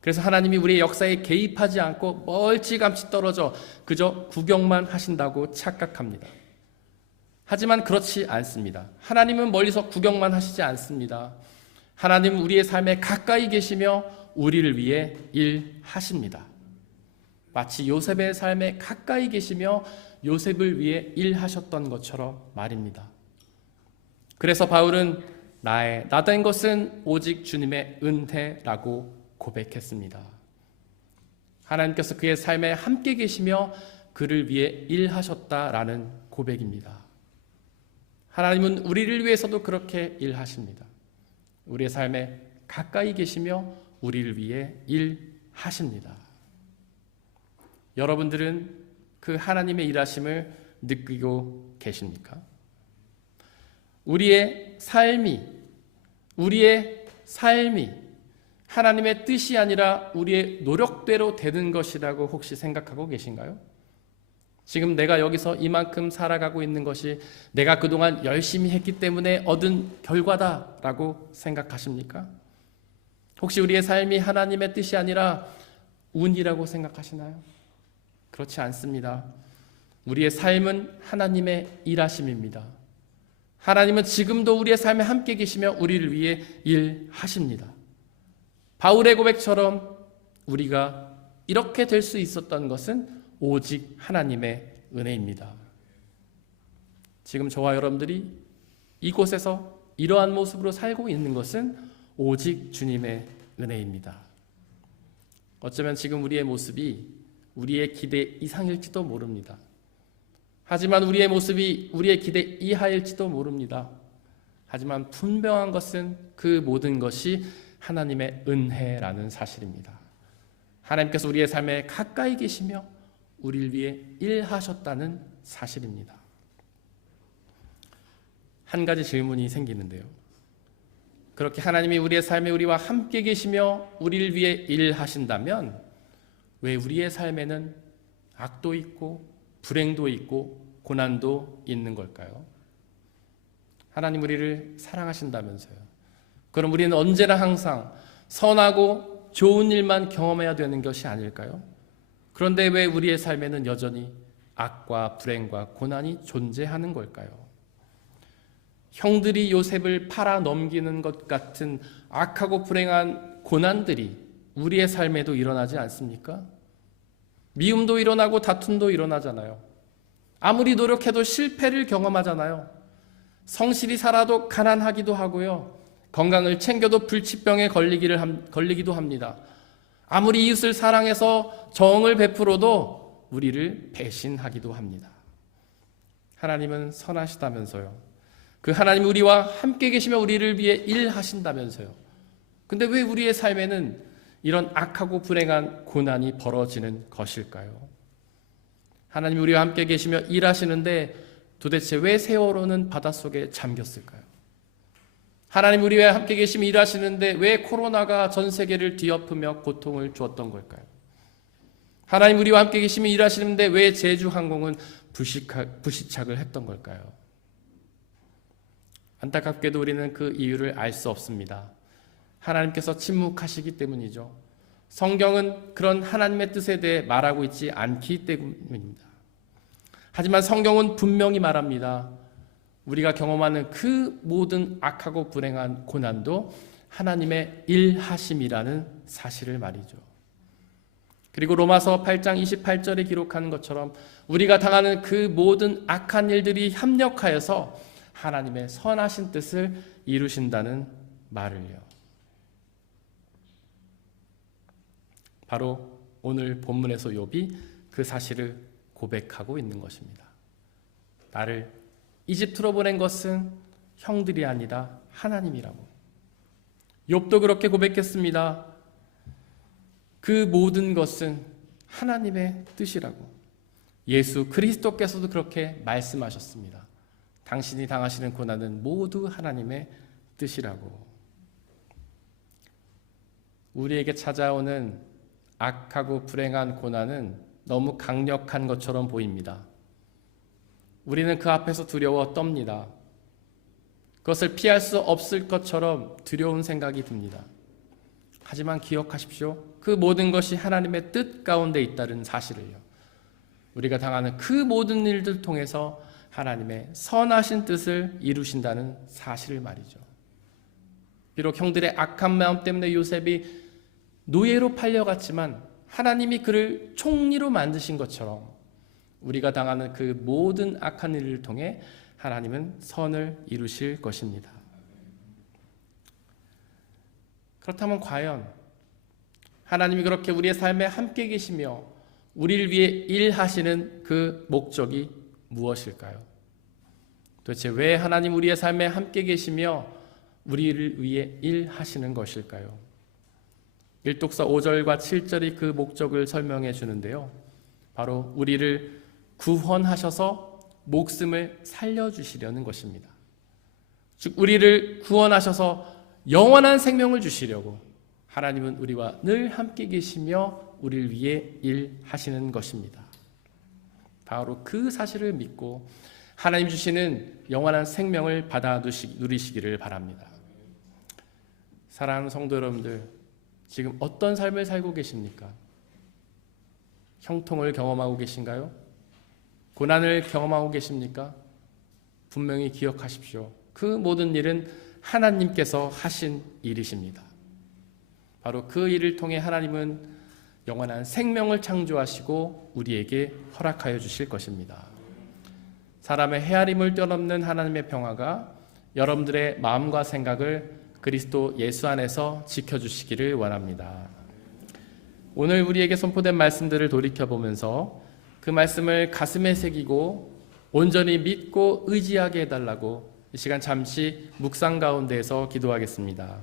그래서 하나님이 우리의 역사에 개입하지 않고 멀찌감치 떨어져 그저 구경만 하신다고 착각합니다. 하지만 그렇지 않습니다. 하나님은 멀리서 구경만 하시지 않습니다. 하나님은 우리의 삶에 가까이 계시며 우리를 위해 일하십니다. 마치 요셉의 삶에 가까이 계시며 요셉을 위해 일하셨던 것처럼 말입니다. 그래서 바울은 나 된 것은 오직 주님의 은혜라고 고백했습니다. 하나님께서 그의 삶에 함께 계시며 그를 위해 일하셨다라는 고백입니다. 하나님은 우리를 위해서도 그렇게 일하십니다. 우리의 삶에 가까이 계시며 우리를 위해 일하십니다. 여러분들은 그 하나님의 일하심을 느끼고 계십니까? 우리의 삶이 하나님의 뜻이 아니라 우리의 노력대로 되는 것이라고 혹시 생각하고 계신가요? 지금 내가 여기서 이만큼 살아가고 있는 것이 내가 그동안 열심히 했기 때문에 얻은 결과다라고 생각하십니까? 혹시 우리의 삶이 하나님의 뜻이 아니라 운이라고 생각하시나요? 그렇지 않습니다. 우리의 삶은 하나님의 일하심입니다. 하나님은 지금도 우리의 삶에 함께 계시며 우리를 위해 일하십니다. 바울의 고백처럼 우리가 이렇게 될 수 있었던 것은 오직 하나님의 은혜입니다. 지금 저와 여러분들이 이곳에서 이러한 모습으로 살고 있는 것은 오직 주님의 은혜입니다. 어쩌면 지금 우리의 모습이 우리의 기대 이상일지도 모릅니다. 하지만 우리의 모습이 우리의 기대 이하일지도 모릅니다. 하지만 분명한 것은 그 모든 것이 하나님의 은혜라는 사실입니다. 하나님께서 우리의 삶에 가까이 계시며 우리를 위해 일하셨다는 사실입니다. 한 가지 질문이 생기는데요. 그렇게 하나님이 우리의 삶에 우리와 함께 계시며 우리를 위해 일하신다면 왜 우리의 삶에는 악도 있고 불행도 있고 고난도 있는 걸까요? 하나님 우리를 사랑하신다면서요. 그럼 우리는 언제나 항상 선하고 좋은 일만 경험해야 되는 것이 아닐까요? 그런데 왜 우리의 삶에는 여전히 악과 불행과 고난이 존재하는 걸까요? 형들이 요셉을 팔아 넘기는 것 같은 악하고 불행한 고난들이 우리의 삶에도 일어나지 않습니까? 미움도 일어나고 다툼도 일어나잖아요. 아무리 노력해도 실패를 경험하잖아요. 성실히 살아도 가난하기도 하고요. 건강을 챙겨도 불치병에 걸리기도 합니다. 아무리 이웃을 사랑해서 정을 베풀어도 우리를 배신하기도 합니다. 하나님은 선하시다면서요. 그 하나님이 우리와 함께 계시며 우리를 위해 일하신다면서요. 근데 왜 우리의 삶에는 이런 악하고 불행한 고난이 벌어지는 것일까요? 하나님이 우리와 함께 계시며 일하시는데 도대체 왜 세월호는 바닷속에 잠겼을까요? 하나님 우리와 함께 계시며 일하시는데 왜 코로나가 전 세계를 뒤엎으며 고통을 주었던 걸까요? 하나님 우리와 함께 계시며 일하시는데 왜 제주항공은 부시착을 했던 걸까요? 안타깝게도 우리는 그 이유를 알 수 없습니다. 하나님께서 침묵하시기 때문이죠. 성경은 그런 하나님의 뜻에 대해 말하고 있지 않기 때문입니다. 하지만 성경은 분명히 말합니다. 우리가 경험하는 그 모든 악하고 불행한 고난도 하나님의 일하심이라는 사실을 말이죠. 그리고 로마서 8장 28절에 기록하는 것처럼 우리가 당하는 그 모든 악한 일들이 협력하여서 하나님의 선하신 뜻을 이루신다는 말을요. 바로 오늘 본문에서 욥이 그 사실을 고백하고 있는 것입니다. 나를 이집트로 보낸 것은 형들이 아니라 하나님이라고. 욥도 그렇게 고백했습니다. 그 모든 것은 하나님의 뜻이라고. 예수 그리스도께서도 그렇게 말씀하셨습니다. 당신이 당하시는 고난은 모두 하나님의 뜻이라고. 우리에게 찾아오는 악하고 불행한 고난은 너무 강력한 것처럼 보입니다. 우리는 그 앞에서 두려워 떱니다. 그것을 피할 수 없을 것처럼 두려운 생각이 듭니다. 하지만 기억하십시오. 그 모든 것이 하나님의 뜻 가운데 있다는 사실을요. 우리가 당하는 그 모든 일들 통해서 하나님의 선하신 뜻을 이루신다는 사실을 말이죠. 비록 형들의 악한 마음 때문에 요셉이 노예로 팔려갔지만 하나님이 그를 총리로 만드신 것처럼 우리가 당하는 그 모든 악한 일을 통해 하나님은 선을 이루실 것입니다. 그렇다면 과연 하나님이 그렇게 우리의 삶에 함께 계시며 우리를 위해 일하시는 그 목적이 무엇일까요? 도대체 왜 하나님 우리의 삶에 함께 계시며 우리를 위해 일하시는 것일까요? 1독서 5절과 7절이 그 목적을 설명해 주는데요. 바로 우리를 구원하셔서 목숨을 살려주시려는 것입니다. 즉 우리를 구원하셔서 영원한 생명을 주시려고 하나님은 우리와 늘 함께 계시며 우리를 위해 일하시는 것입니다. 바로 그 사실을 믿고 하나님 주시는 영원한 생명을 받아 누리시기를 바랍니다. 사랑하는 성도 여러분들, 지금 어떤 삶을 살고 계십니까? 형통을 경험하고 계신가요? 고난을 경험하고 계십니까? 분명히 기억하십시오. 그 모든 일은 하나님께서 하신 일이십니다. 바로 그 일을 통해 하나님은 영원한 생명을 창조하시고 우리에게 허락하여 주실 것입니다. 사람의 헤아림을 뛰어넘는 하나님의 평화가 여러분들의 마음과 생각을 그리스도 예수 안에서 지켜주시기를 원합니다. 오늘 우리에게 선포된 말씀들을 돌이켜보면서 그 말씀을 가슴에 새기고 온전히 믿고 의지하게 해달라고 이 시간 잠시 묵상 가운데에서 기도하겠습니다.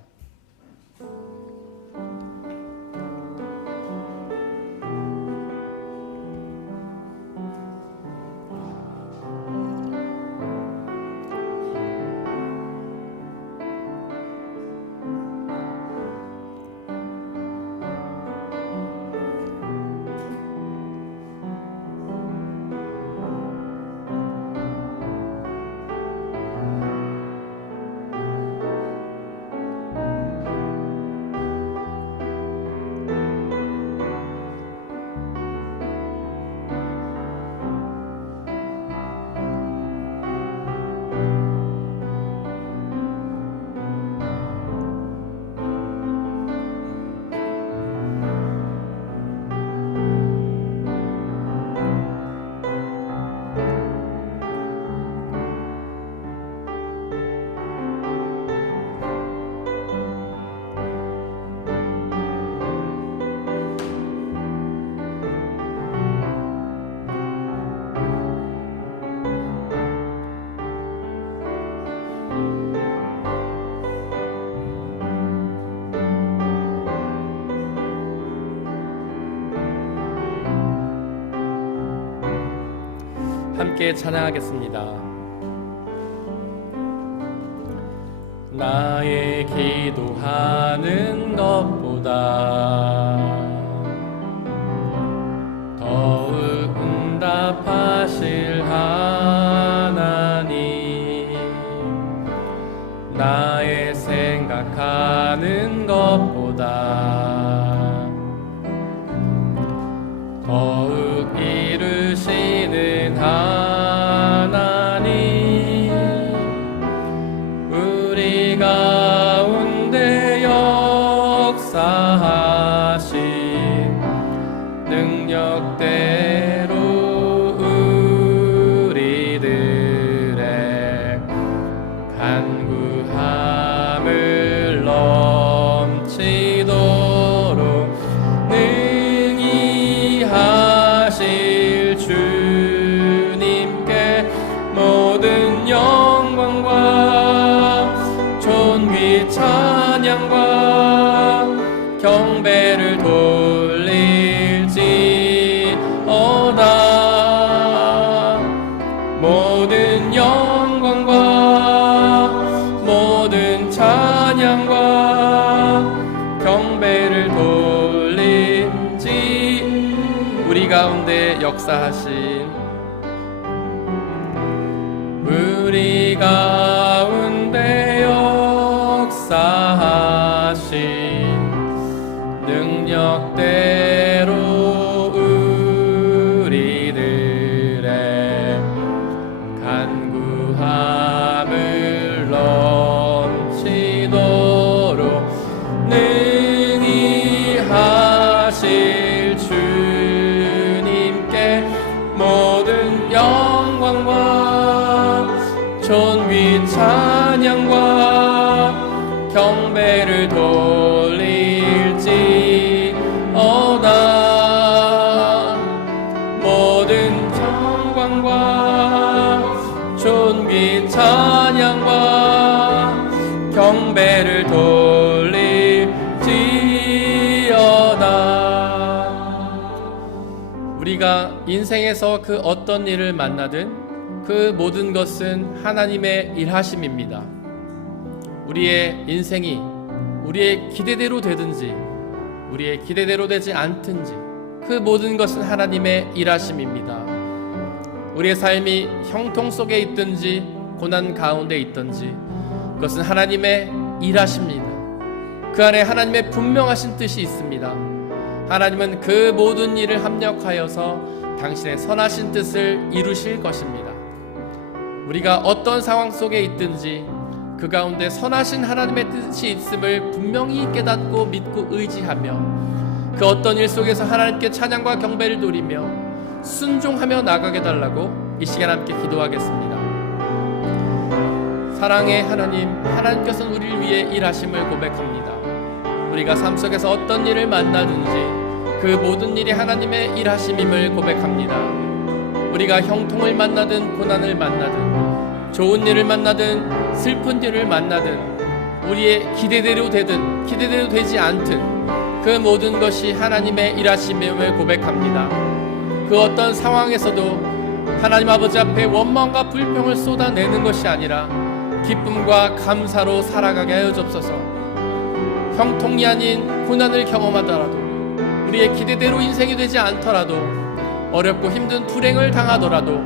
함께 찬양하겠습니다. 나의 기도하는 것보다 더욱 응답하실 하나님, 나의 생각하는 것보다 더욱 이루시는 하나님, 능력대로 우리들의 간구함을 넘치도록 능히 하실 주님께 모든 영광과 존귀 찬양과 경배를 돌릴지어다. 모든 영광과 모든 찬양과 경배를 돌릴지. 우리 가운데 역사하신 우리 가운데 역사하신 능력대로 우리들의 간구함을 넘치도록 능히 하실 주님께 모든 영광과 존귀 찬양과 경배를 돌릴지어다. 모든 영광과 존귀 찬양과 경배를 돌릴지어다. 우리가 인생에서 그 어떤 일을 만나든 그 모든 것은 하나님의 일하심입니다. 우리의 인생이 우리의 기대대로 되든지 우리의 기대대로 되지 않든지 그 모든 것은 하나님의 일하심입니다. 우리의 삶이 형통 속에 있든지 고난 가운데 있든지 그것은 하나님의 일하십니다. 그 안에 하나님의 분명하신 뜻이 있습니다. 하나님은 그 모든 일을 합력하여서 당신의 선하신 뜻을 이루실 것입니다. 우리가 어떤 상황 속에 있든지 그 가운데 선하신 하나님의 뜻이 있음을 분명히 깨닫고 믿고 의지하며 그 어떤 일 속에서 하나님께 찬양과 경배를 드리며 순종하며 나가게 달라고 이 시간 함께 기도하겠습니다. 사랑의 하나님, 하나님께서는 우리를 위해 일하심을 고백합니다. 우리가 삶 속에서 어떤 일을 만나든지 그 모든 일이 하나님의 일하심임을 고백합니다. 우리가 형통을 만나든 고난을 만나든 좋은 일을 만나든 슬픈 일을 만나든 우리의 기대대로 되든 기대대로 되지 않든 그 모든 것이 하나님의 일하심임을 고백합니다. 그 어떤 상황에서도 하나님 아버지 앞에 원망과 불평을 쏟아내는 것이 아니라 기쁨과 감사로 살아가게 하여 주옵소서. 형통이 아닌 고난을 경험하더라도 우리의 기대대로 인생이 되지 않더라도 어렵고 힘든 불행을 당하더라도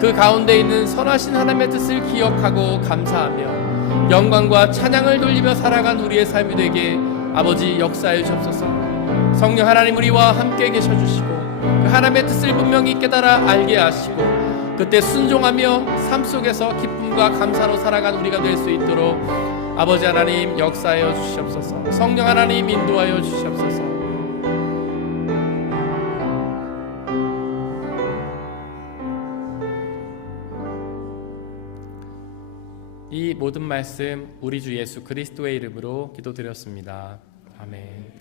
그 가운데 있는 선하신 하나님의 뜻을 기억하고 감사하며 영광과 찬양을 돌리며 살아간 우리의 삶이 되게 아버지 역사해 주옵소서. 성령 하나님 우리와 함께 계셔 주시고 그 하나님의 뜻을 분명히 깨달아 알게 하시고 그때 순종하며 삶 속에서 기쁨과 감사로 살아간 우리가 될 수 있도록 아버지 하나님 역사하여 주시옵소서. 성령 하나님 인도하여 주시옵소서. 이 모든 말씀 우리 주 예수 그리스도의 이름으로 기도드렸습니다. 아멘.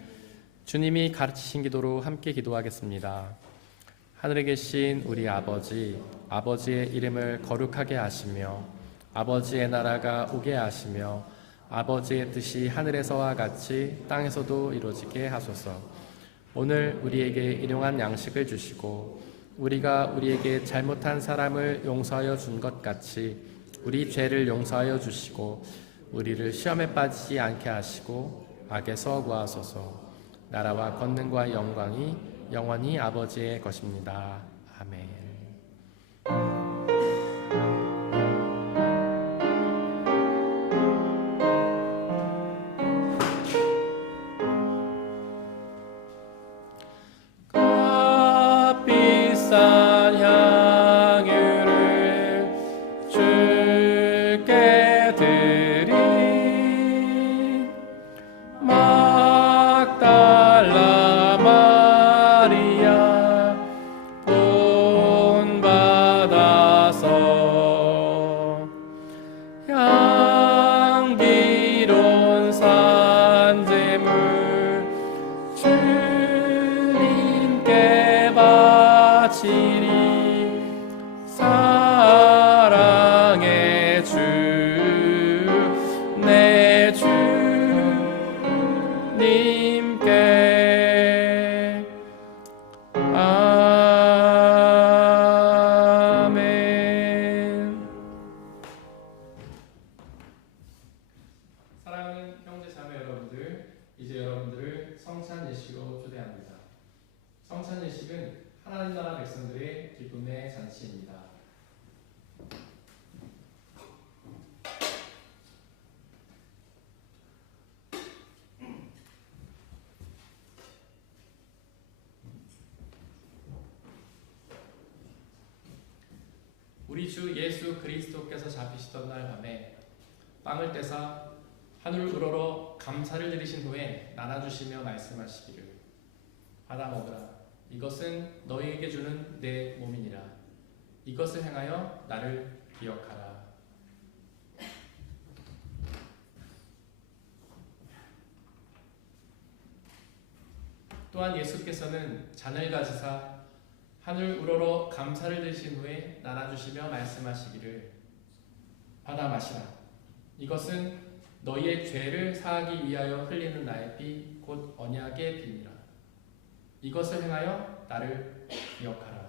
주님이 가르치신 기도로 함께 기도하겠습니다. 하늘에 계신 우리 아버지, 아버지의 이름을 거룩하게 하시며 아버지의 나라가 오게 하시며 아버지의 뜻이 하늘에서와 같이 땅에서도 이루어지게 하소서. 오늘 우리에게 일용할 양식을 주시고 우리가 우리에게 잘못한 사람을 용서하여 준 것 같이 우리 죄를 용서하여 주시고 우리를 시험에 빠지지 않게 하시고 악에서 구하소서. 나라와 권능과 영광이 영원히 아버지의 것입니다. 아멘. 값비싼 향유를 주께 드린 막달라 주님께 바치리. 사랑의 주 내 주님께. 아멘. 사랑하는 형제 자매 여러분들, 이제 여러분들을 성찬 예식으로 초대합니다. 성찬 예식은 하나님 나라 백성들의 기쁨의 잔치입니다. 우리 주 예수 그리스도께서 잡히시던 날 밤에 빵을 떼사 하늘 우러러 감사를 드리신 후에 나눠주시며 말씀하시기를, 받아 먹으라. 이것은 너희에게 주는 내 몸이니라. 이것을 행하여 나를 기억하라. 또한 예수께서는 잔을 가지사 하늘 우러러 감사를 드리신 후에 나눠주시며 말씀하시기를, 받아 마시라. 이것은 너희의 죄를 사하기 위하여 흘리는 나의 피 곧 언약의 피니라. 이것을 행하여 나를 기억하라.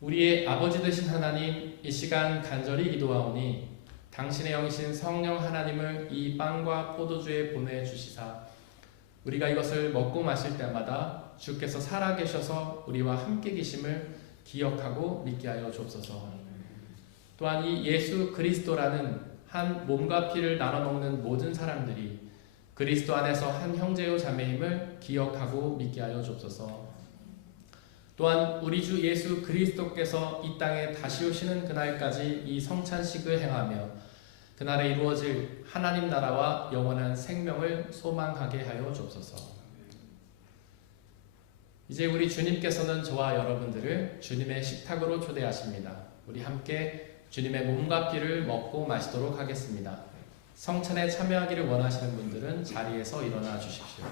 우리의 아버지 되신 하나님, 이 시간 간절히 기도하오니 당신의 영이신 성령 하나님을 이 빵과 포도주에 보내주시사 우리가 이것을 먹고 마실 때마다 주께서 살아계셔서 우리와 함께 계심을 기억하고 믿게 하여 주옵소서. 또한 이 예수 그리스도라는 한 몸과 피를 나눠 먹는 모든 사람들이 그리스도 안에서 한 형제요 자매임을 기억하고 믿게 하여 주옵소서. 또한 우리 주 예수 그리스도께서 이 땅에 다시 오시는 그날까지 이 성찬식을 행하며 그날에 이루어질 하나님 나라와 영원한 생명을 소망하게 하여 주옵소서. 이제 우리 주님께서는 저와 여러분들을 주님의 식탁으로 초대하십니다. 우리 함께 주님의 몸과 피를 먹고 마시도록 하겠습니다. 성찬에 참여하기를 원하시는 분들은 자리에서 일어나 주십시오.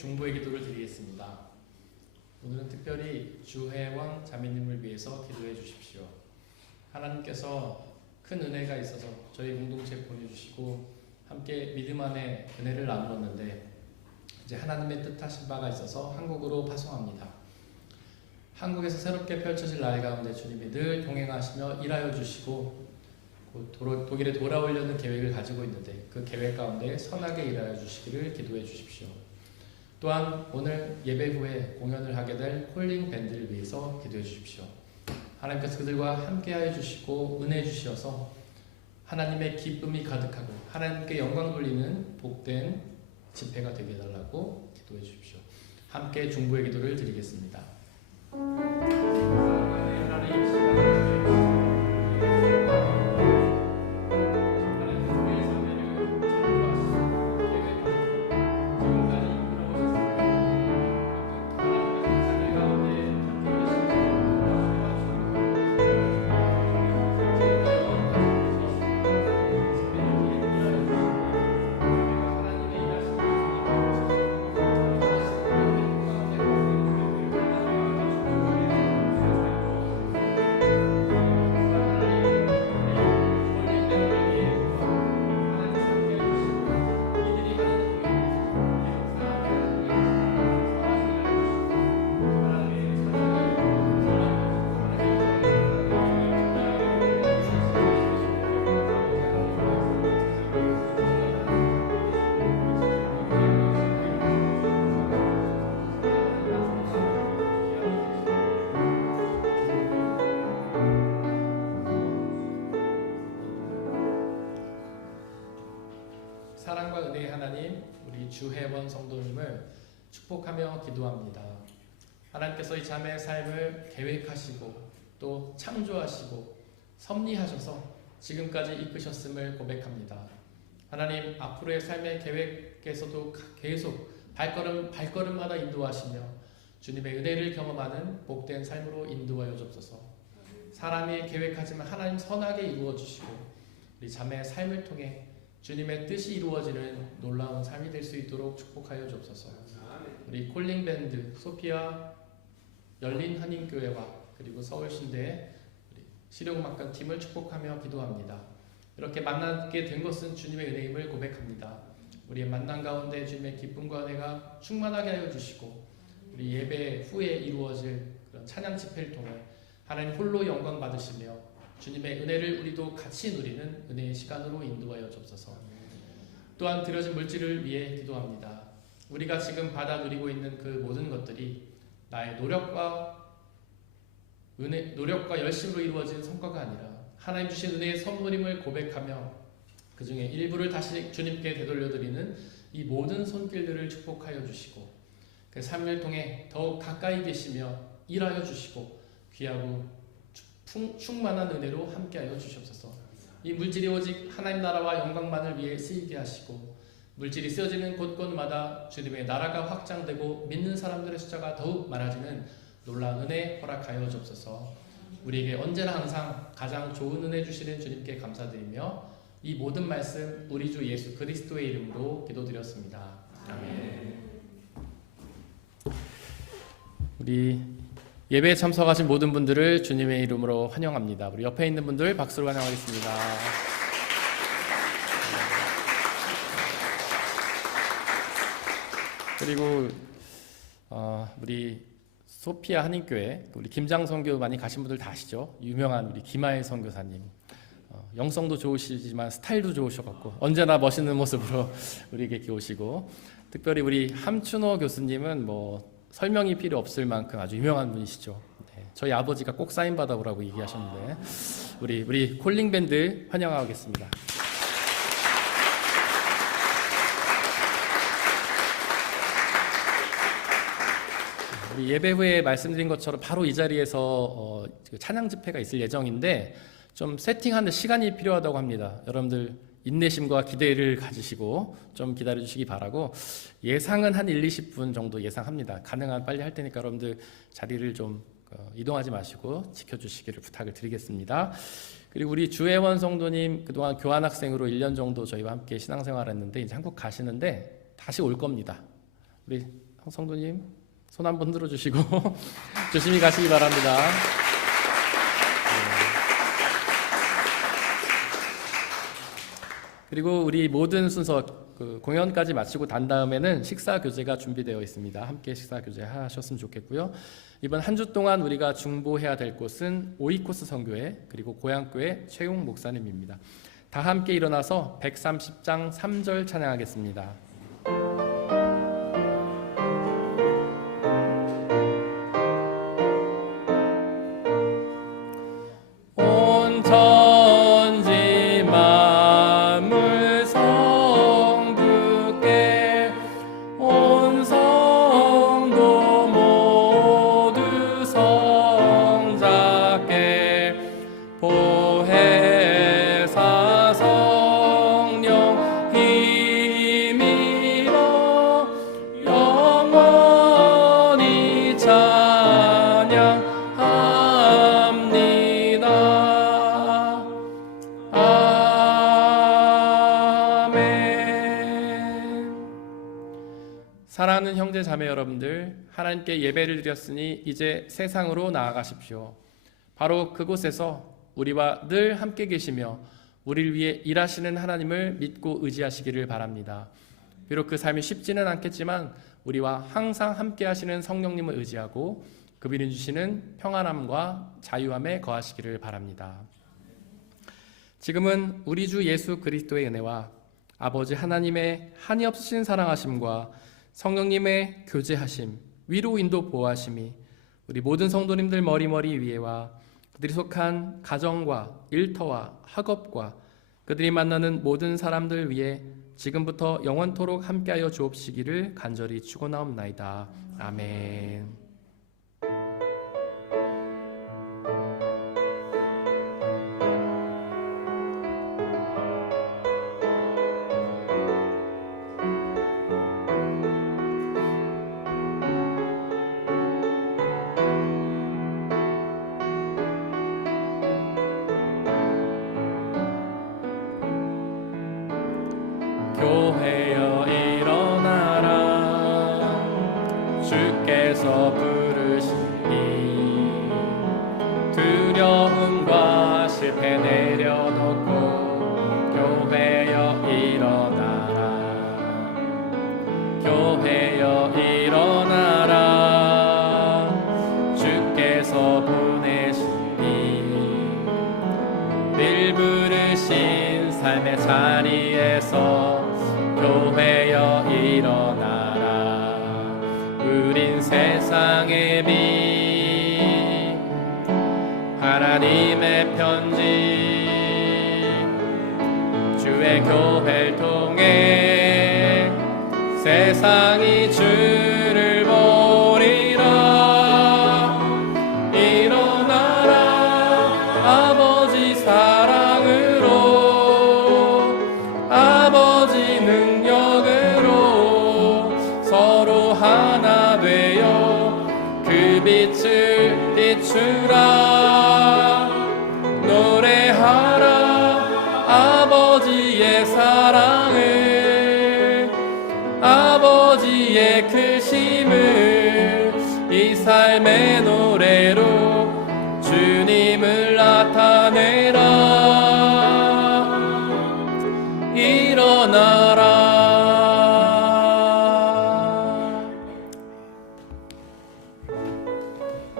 중보의 기도를 드리겠습니다. 오늘은 특별히 주혜원 자매님을 위해서 기도해 주십시오. 하나님께서 큰 은혜가 있어서 저희 공동체에 보내주시고 함께 믿음 안에 은혜를 나누었는데 이제 하나님의 뜻하신 바가 있어서 한국으로 파송합니다. 한국에서 새롭게 펼쳐질 나의 가운데 주님이 늘 동행하시며 일하여 주시고 곧 독일에 돌아오려는 계획을 가지고 있는데 그 계획 가운데 선하게 일하여 주시기를 기도해 주십시오. 또한 오늘 예배 후에 공연을 하게 될 콜링 밴드를 위해서 기도해 주십시오. 하나님께서 그들과 함께하여 주시고 은혜 주시어서 하나님의 기쁨이 가득하고 하나님께 영광 돌리는 복된 집회가 되게 해달라고 기도해 주십시오. 함께 중보의 기도를 드리겠습니다. 사랑과 은혜의 하나님, 우리 주혜원 성도님을 축복하며 기도합니다. 하나님께서 이 자매의 삶을 계획하시고 또 창조하시고 섭리하셔서 지금까지 이끄셨음을 고백합니다. 하나님, 앞으로의 삶의 계획에서도 계속 발걸음마다 인도하시며 주님의 은혜를 경험하는 복된 삶으로 인도하여 주옵소서. 사람이 계획하지만 하나님 선하게 이루어 주시고 우리 자매의 삶을 통해 주님의 뜻이 이루어지는 놀라운 삶이 될 수 있도록 축복하여 주옵소서. 우리 콜링밴드, 소피아 열린 한인교회와 그리고 서울신대 실용음악단 팀을 축복하며 기도합니다. 이렇게 만나게 된 것은 주님의 은혜임을 고백합니다. 우리의 만남 가운데 주님의 기쁨과 은혜가 충만하게 하여 주시고 우리 예배 후에 이루어질 그런 찬양 집회를 통해 하나님 홀로 영광 받으시며 주님의 은혜를 우리도 같이 누리는 은혜의 시간으로 인도하여 주옵소서. 또한 드려진 물질을 위해 기도합니다. 우리가 지금 받아 누리고 있는 그 모든 것들이 나의 노력과 열심으로 이루어진 성과가 아니라 하나님 주신 은혜의 선물임을 고백하며 그 중에 일부를 다시 주님께 되돌려드리는 이 모든 손길들을 축복하여 주시고 그 삶을 통해 더욱 가까이 계시며 일하여 주시고 귀하고 충만한 은혜로 함께하여 주시옵소서. 이 물질이 오직 하나님 나라와 영광만을 위해 쓰이게 하시고 물질이 쓰여지는 곳곳마다 주님의 나라가 확장되고 믿는 사람들의 숫자가 더욱 많아지는 놀라운 은혜 허락하여 주옵소서. 우리에게 언제나 항상 가장 좋은 은혜 주시는 주님께 감사드리며 이 모든 말씀 우리 주 예수 그리스도의 이름으로 기도드렸습니다. 아멘. 우리 예배에 참석하신 모든 분들을 주님의 이름으로 환영합니다. 우리 옆에 있는 분들 박수로 환영하겠습니다. 그리고 우리 소피아 한인교회 우리 김장 선교 많이 가신 분들 다 아시죠? 유명한 우리 김하혜 선교사님. 영성도 좋으시지만 스타일도 좋으셔갖고 언제나 멋있는 모습으로 우리에게 이렇게 오시고 특별히 우리 함춘호 교수님은 뭐 설명이 필요 없을 만큼 아주 유명한 분이시죠. 네, 저희 아버지가 꼭 사인 받아오라고 얘기하셨는데 우리 콜링 밴드 환영하겠습니다. 우리 예배 후에 말씀드린 것처럼 바로 이 자리에서 찬양 집회가 있을 예정인데 좀 세팅하는 시간이 필요하다고 합니다. 여러분들 인내심과 기대를 가지시고 좀 기다려 주시기 바라고 예상은 한 1, 20분 정도 예상합니다. 가능한 빨리 할 테니까 여러분들 자리를 좀 이동하지 마시고 지켜주시기를 부탁을 드리겠습니다. 그리고 우리 주혜원 성도님 그동안 교환학생으로 1년 정도 저희와 함께 신앙생활을 했는데 이제 한국 가시는데 다시 올 겁니다. 우리 성도님 손 한번 흔들어 주시고 조심히 가시기 바랍니다. 그리고 우리 모든 순서 공연까지 마치고 단 다음에는 식사 교제가 준비되어 있습니다. 함께 식사 교제 하셨으면 좋겠고요. 이번 한 주 동안 우리가 중보해야 될 곳은 오이코스 선교회 그리고 고향교회 최용 목사님입니다. 다 함께 일어나서 130장 3절 찬양하겠습니다. 온 천지 만물 성부께 온 성도 모두 성자께 보혜사 성령 힘입어 영원히 찬양합니다. 아멘. 사랑하는 형제 자매 여러분들, 하나님께 예배를 드렸으니 이제 세상으로 나아가십시오. 바로 그곳에서 우리와 늘 함께 계시며 우리를 위해 일하시는 하나님을 믿고 의지하시기를 바랍니다. 비록 그 삶이 쉽지는 않겠지만 우리와 항상 함께 하시는 성령님을 의지하고 그분이 주시는 평안함과 자유함에 거하시기를 바랍니다. 지금은 우리 주 예수 그리스도의 은혜와 아버지 하나님의 한이 없으신 사랑하심과 성령님의 교제하심, 위로 인도 보호하심이 우리 모든 성도님들 머리머리 위에와 그들이 속한 가정과 일터와 학업과 그들이 만나는 모든 사람들 위해 지금부터 영원토록 함께하여 주옵시기를 간절히 축원하옵나이다. 아멘. 교회여 일어나라 주께서 부르시니 두려움과 실패 내려놓고 교회여 일어나라 교회여 일어나라 주께서 보내시니 늘 부르신 삶의 자리에서 교회여 일어나라 우린 세상의 빛 하나님의 편지 주의 교회를 통해 세상이 주를 보리라 일어나라 아버지 사랑으로 아버지 능력으로 서로 하나 되어 그 빛을 비추라 노래하라 아버지의 사랑을 아버지의 크심을 이 삶의 노래로